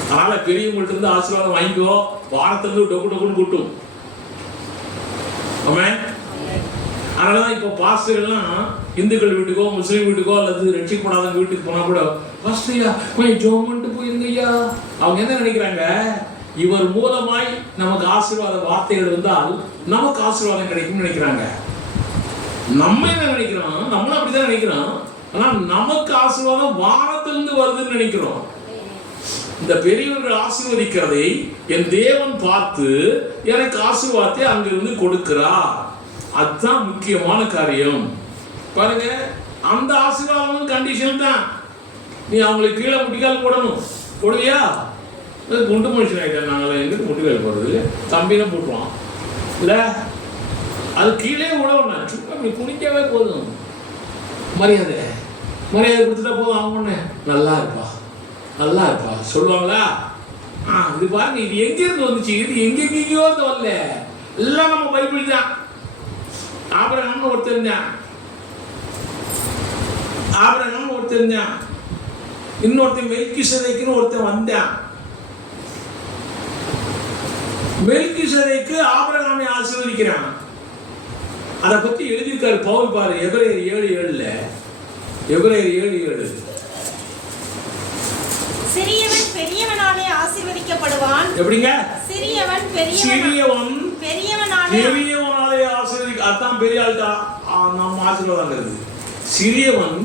அதனால பெரியவங்கள்ட்ட இருந்து ஆசீர்வாதம் வாங்கிக்கோ, வானத்திலிருந்து டொக்கு டொக்குன்னு கொட்டும். ஆமென். அதனாலதான் இப்போ பாஸ்டர்கள்லாம் இந்துக்கள் வீட்டுக்கோ முஸ்லீம் வீட்டுக்கோ அல்லது ரட்சிக்கப்படாதவங்க வீட்டுக்கு போனா கூட, பாஸ்டர்யா கொஞ்சம் ஜோம் பண்ணிட்டு போயிருங்க ஐயா. அவங்க என்ன நினைக்கிறாங்க? இவர் மூலமாய் நமக்கு ஆசீர்வாத வார்த்தைகள் வந்தால் நமக்கு ஆசீர்வாதம் கிடைக்கும்னு நினைக்கிறாங்க. நம்ம என்ன நினைக்கிறோம்? நம்மளும் அப்படிதான் நினைக்கிறோம். ஆனா நமக்கு ஆசீர்வாதம் வானத்திலிருந்து வருதுன்னு நினைக்கிறோம். இந்த பெரியவர்கள் ஆசீர்வதிக்கிறதை என் தேவன் பார்த்து எனக்கு ஆசீர்வாதத்தை அங்கிருந்து கொடுக்கிறார். அதுதான் முக்கியமான காரியம். பாருங்க, அந்த ஆசீர்வாதம் கண்டிஷன் தான். நீ அவங்களுக்கு கீழே முட்டிக்கால் போடணும். போடுவியா? குண்டு மனுஷன் ஆகிட்டேன் நாங்கள், எங்கிட்ட முட்டிக்கால் போடுறது? தம்பினா போட்டுருவான் இல்லை, அது கீழே விடணும். சும்மா நீ குடிக்கவே போதும். மரியாதை கொடுத்துட்டா போதும். அவங்க ஒன்று நல்லா இருப்பா, நல்லா இருப்பா சொல்லுவாங்களா? இது பாருங்க, இது எங்கிருந்து வந்துச்சு? இது எங்கெங்கேயோ வரல. எல்லாம் நம்ம பைபிள் தான். ஆபிரகாம்னு ஒருத்தர் இருந்தான். ஆபிரகாம் ஒருத்தன் இருந்தான், இன்னொருத்தன் மெல்கிசேதேக்குன்னு ஒருத்தன் வந்தான். மெல்கிசேதேக்கு ஆபிரகாமை ஆசீர்வதிக்கிறான். அதை பத்தி எழுதியிருக்காரு பவுல் பாரு, எபிரேயர் 7:7. எபிரேயர் 7:7. சிறியவன் பெரியவனாலே ஆசீர்வதிக்கப்படுவான். எப்படிங்க? சிறியவன் பெரியவனாலே ஆசீர்வதிக்க. அதான் பெரிய ஆள்டா நம்ம ஆசீர்வாதங்கிறது. சிறியவன்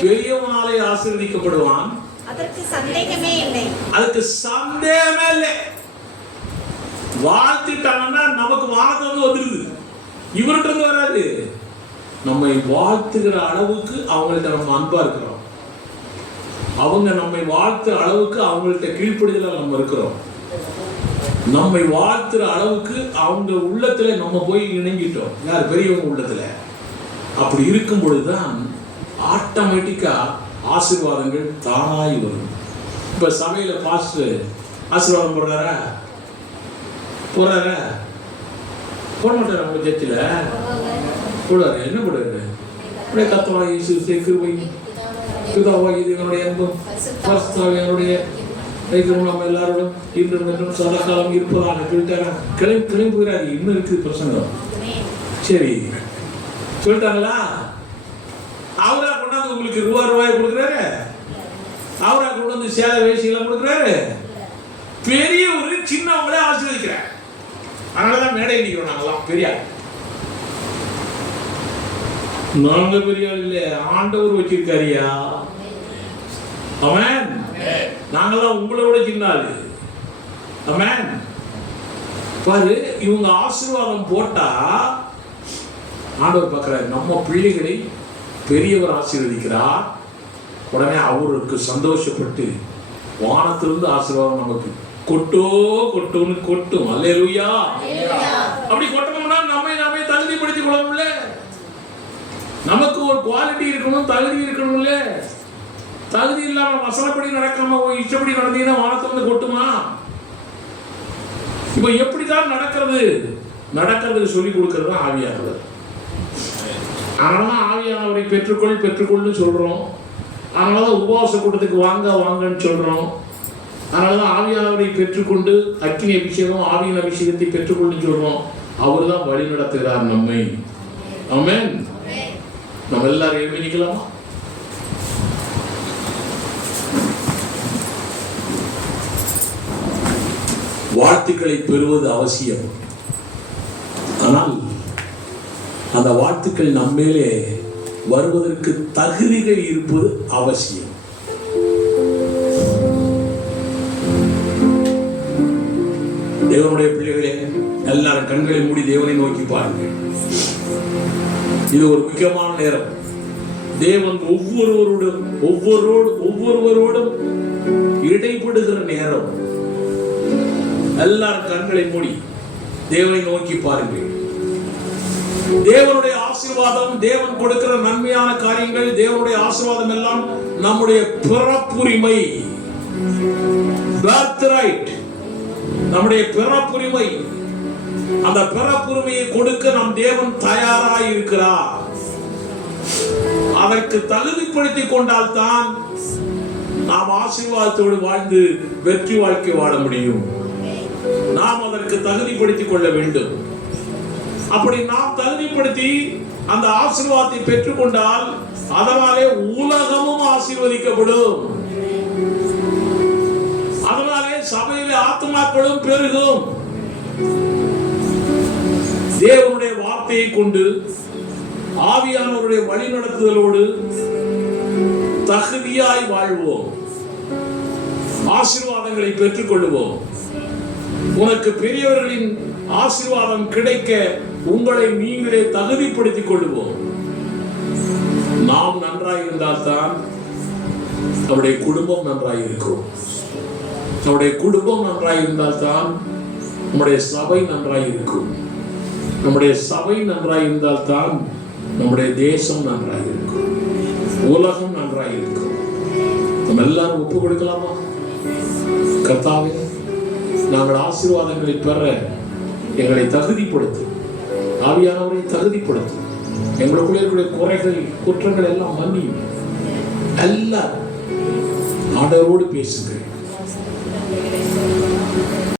பெரியவனாலே ஆசீர்வதிக்கப்படுவான். அதற்கு சந்தேகமே இல்லை. அதுக்கு சந்தேகமே இல்லை. வாழ்த்திட்டாங்கன்னா நமக்கு வானத்துல வந்துருது, இவர்கிட்ட இருந்து வராது. நம்மை வாழ்த்துகிற அளவுக்கு அவங்கள்ட்ட நம்ம அன்பா இருக்கிறோம். அவங்க நம்மை வாழ்த்துற அளவுக்கு அவங்கள்ட்ட கீழ்ப்படிதல நம்ம இருக்கிறோம். நம்மை வாழ்த்துற அளவுக்கு அவங்க உள்ளத்துல நம்ம போய் இணங்கிட்டோம். யார்? பெரியவங்க உள்ளத்துல. அப்படி இருக்கும் பொழுதுதான் ஆட்டோமேட்டிக்கா ஆசீர்வாதங்கள் தானாய் வரும். இப்ப சபையில பாஸ்டர் ஆசீர்வாதம் போடுறாரா? போடுறாரா? போட மாட்டாரு. அவங்க சர்ச்சில் போடுறாரு. என்ன போடுறாரு? அப்படியே கர்த்தராகிய இயேசுவின் கிருபை, பிதாவாகிய தேவனுடைய அன்பும் பரிசுத்தாவியானுடைய ஐக்கியமும் நம்ம எல்லாரோடும் இன்றும் என்றும் சதாகாலம் இருப்பதாக சொல்லிட்டாரா? கிளம்புகிறாரு. இன்னும் இருக்குது பிரசங்கம். சரி சொல்லிட்டாங்களா? அவரா கொண்டாந்து உங்களுக்கு ரூபாய் கொடுக்குறாரு? அவரா கொண்டு வந்து சேலை வேசிகளை கொடுக்குறாரு? பெரிய ஒரு சின்னவங்களே ஆசீர்வதிக்கிறார். அதனாலதான் மேடை நிற்கிறோம். நாங்கெல்லாம் பெரிய நாங்க பெரிய இல்ல, ஆண்டவர் வச்சிருக்காரியா. ஆமென். நாங்கெல்லாம் உங்களோட சின்ன ஆளு. ஆமென். பாரு, இவங்க ஆசீர்வாதம் போட்டா ஆண்டவர் பார்க்கிறார். நம்ம பிள்ளைகளை பெரியவர் ஆசீர்வதிக்கிறார். உடனே அவருக்கு சந்தோஷப்பட்டு வானத்திலிருந்து ஆசீர்வாதம் நமக்கு கொட்டுன்னு கொட்டும். அல்லேலூயா. அப்படி கொட்டணும்னா நம்மை தகுதிப்படுத்திக் கொள்ளணும்ல. நமக்கு ஒரு குவாலிட்டி இருக்கணும், தகுதி இருக்கணும்ல. தகுதி இல்லாம வசனப்படி நடக்காம இஷ்டப்படி நடந்தீங்கன்னா வானத்திலிருந்து கொட்டுமா? இப்ப எப்படிதான் நடக்கிறது சொல்லி கொடுக்கிறது தான் ஆவியானவர். அதனாலதான் ஆவியானவரை பெற்றுக்கொள்னு சொல்றோம். அதனாலதான் உபவாச கூட்டத்துக்கு வாங்கன்னு சொல்றோம். அதனாலதான் ஆவியானவரை பெற்றுக்கொண்டு அக்கினி அபிஷேகம், ஆவியின் அபிஷேகத்தை பெற்றுக்கொண்டு சொல்றோம். அவர் தான் வழி நடத்துகிறார் நம்மை. ஆமென். நம்ம எல்லாரும் எழுதி நிக்கலாமா? வாழ்த்துக்களை பெறுவது அவசியம். ஆனால் அந்த வாழ்த்துக்கள் நம்மேலே வருவதற்கு தகுதிகள் இருப்பது அவசியம். தேவனுடைய பிள்ளைகளே, எல்லாரும் கண்களை மூடி தேவனை நோக்கி பாருங்கள். இது ஒரு முக்கியமான நேரம். தேவன் ஒவ்வொருவரோடும் இடைப்படுகிற நேரம். எல்லாரும் கண்களை மூடி தேவனை நோக்கி பாருங்கள். தேவனுடைய ஆசீர்வாதம், தேவன் கொடுக்கிற நன்மையான காரியங்கள், தேவனுடைய ஆசீர்வாதம் எல்லாம் நம்முடைய பிறப்புரிமை, birthright, நம்முடைய பிறப்புரிமை. அந்த பிறப்புரிமையை கொடுக்க நம் தேவன் தயாராய் இருக்கிறார். அதற்கு தகுதிப்படுத்திக் கொண்டால் தான் நாம் ஆசீர்வாதத்தோடு வாழ்ந்து வெற்றி வாழ்க்கை வாழ முடியும். நாம் அதற்கு தகுதிப்படுத்திக் கொள்ள வேண்டும். அப்படி நாம் தகுதிப்படுத்தி அந்த ஆசீர்வாதத்தை பெற்றுக்கொண்டால் அதனாலே உலகமும் ஆசீர்வதிக்கப்படும். அதனாலே சபையிலே ஆத்துமாக்களும் பெருகும். தேவனுடைய வார்த்தையை கொண்டு ஆவியானவருடைய வழிநடத்துதலோடு தகுதியாய் வாழ்வோம். ஆசீர்வாதங்களை பெற்றுக் கொள்வோம். உனக்கு பெரியவர்களின் ஆசீர்வாதம் கிடைக்க உங்களை நீங்களே தகுதிப்படுத்திக் கொள்வோம். நாம் நன்றாய் இருந்தால்தான் நம்முடைய குடும்பம் நன்றாய் இருக்கும். நம்முடைய குடும்பம் நன்றாய் இருந்தால்தான் நம்முடைய சபை நன்றாய் இருக்கும். நம்முடைய சபை நன்றாய் இருந்தால்தான் நம்முடைய தேசம் நன்றாய் இருக்கும், உலகம் நன்றாய் இருக்கும். நம்ம எல்லாரும் ஒப்பு கொடுக்கலாமா? கர்த்தாவே, நாங்கள் ஆசீர்வாதங்களை பெற எங்களை தகுதிப்படுத்தும். ஆவியானவரை தகுதிப்படுத்தும். எங்களுக்குள்ளே இருக்கக்கூடிய குறைகள், குற்றங்கள் எல்லாம் மன்னியும். எல்லாரும் ஆண்டவரோடு பேசுங்கள்.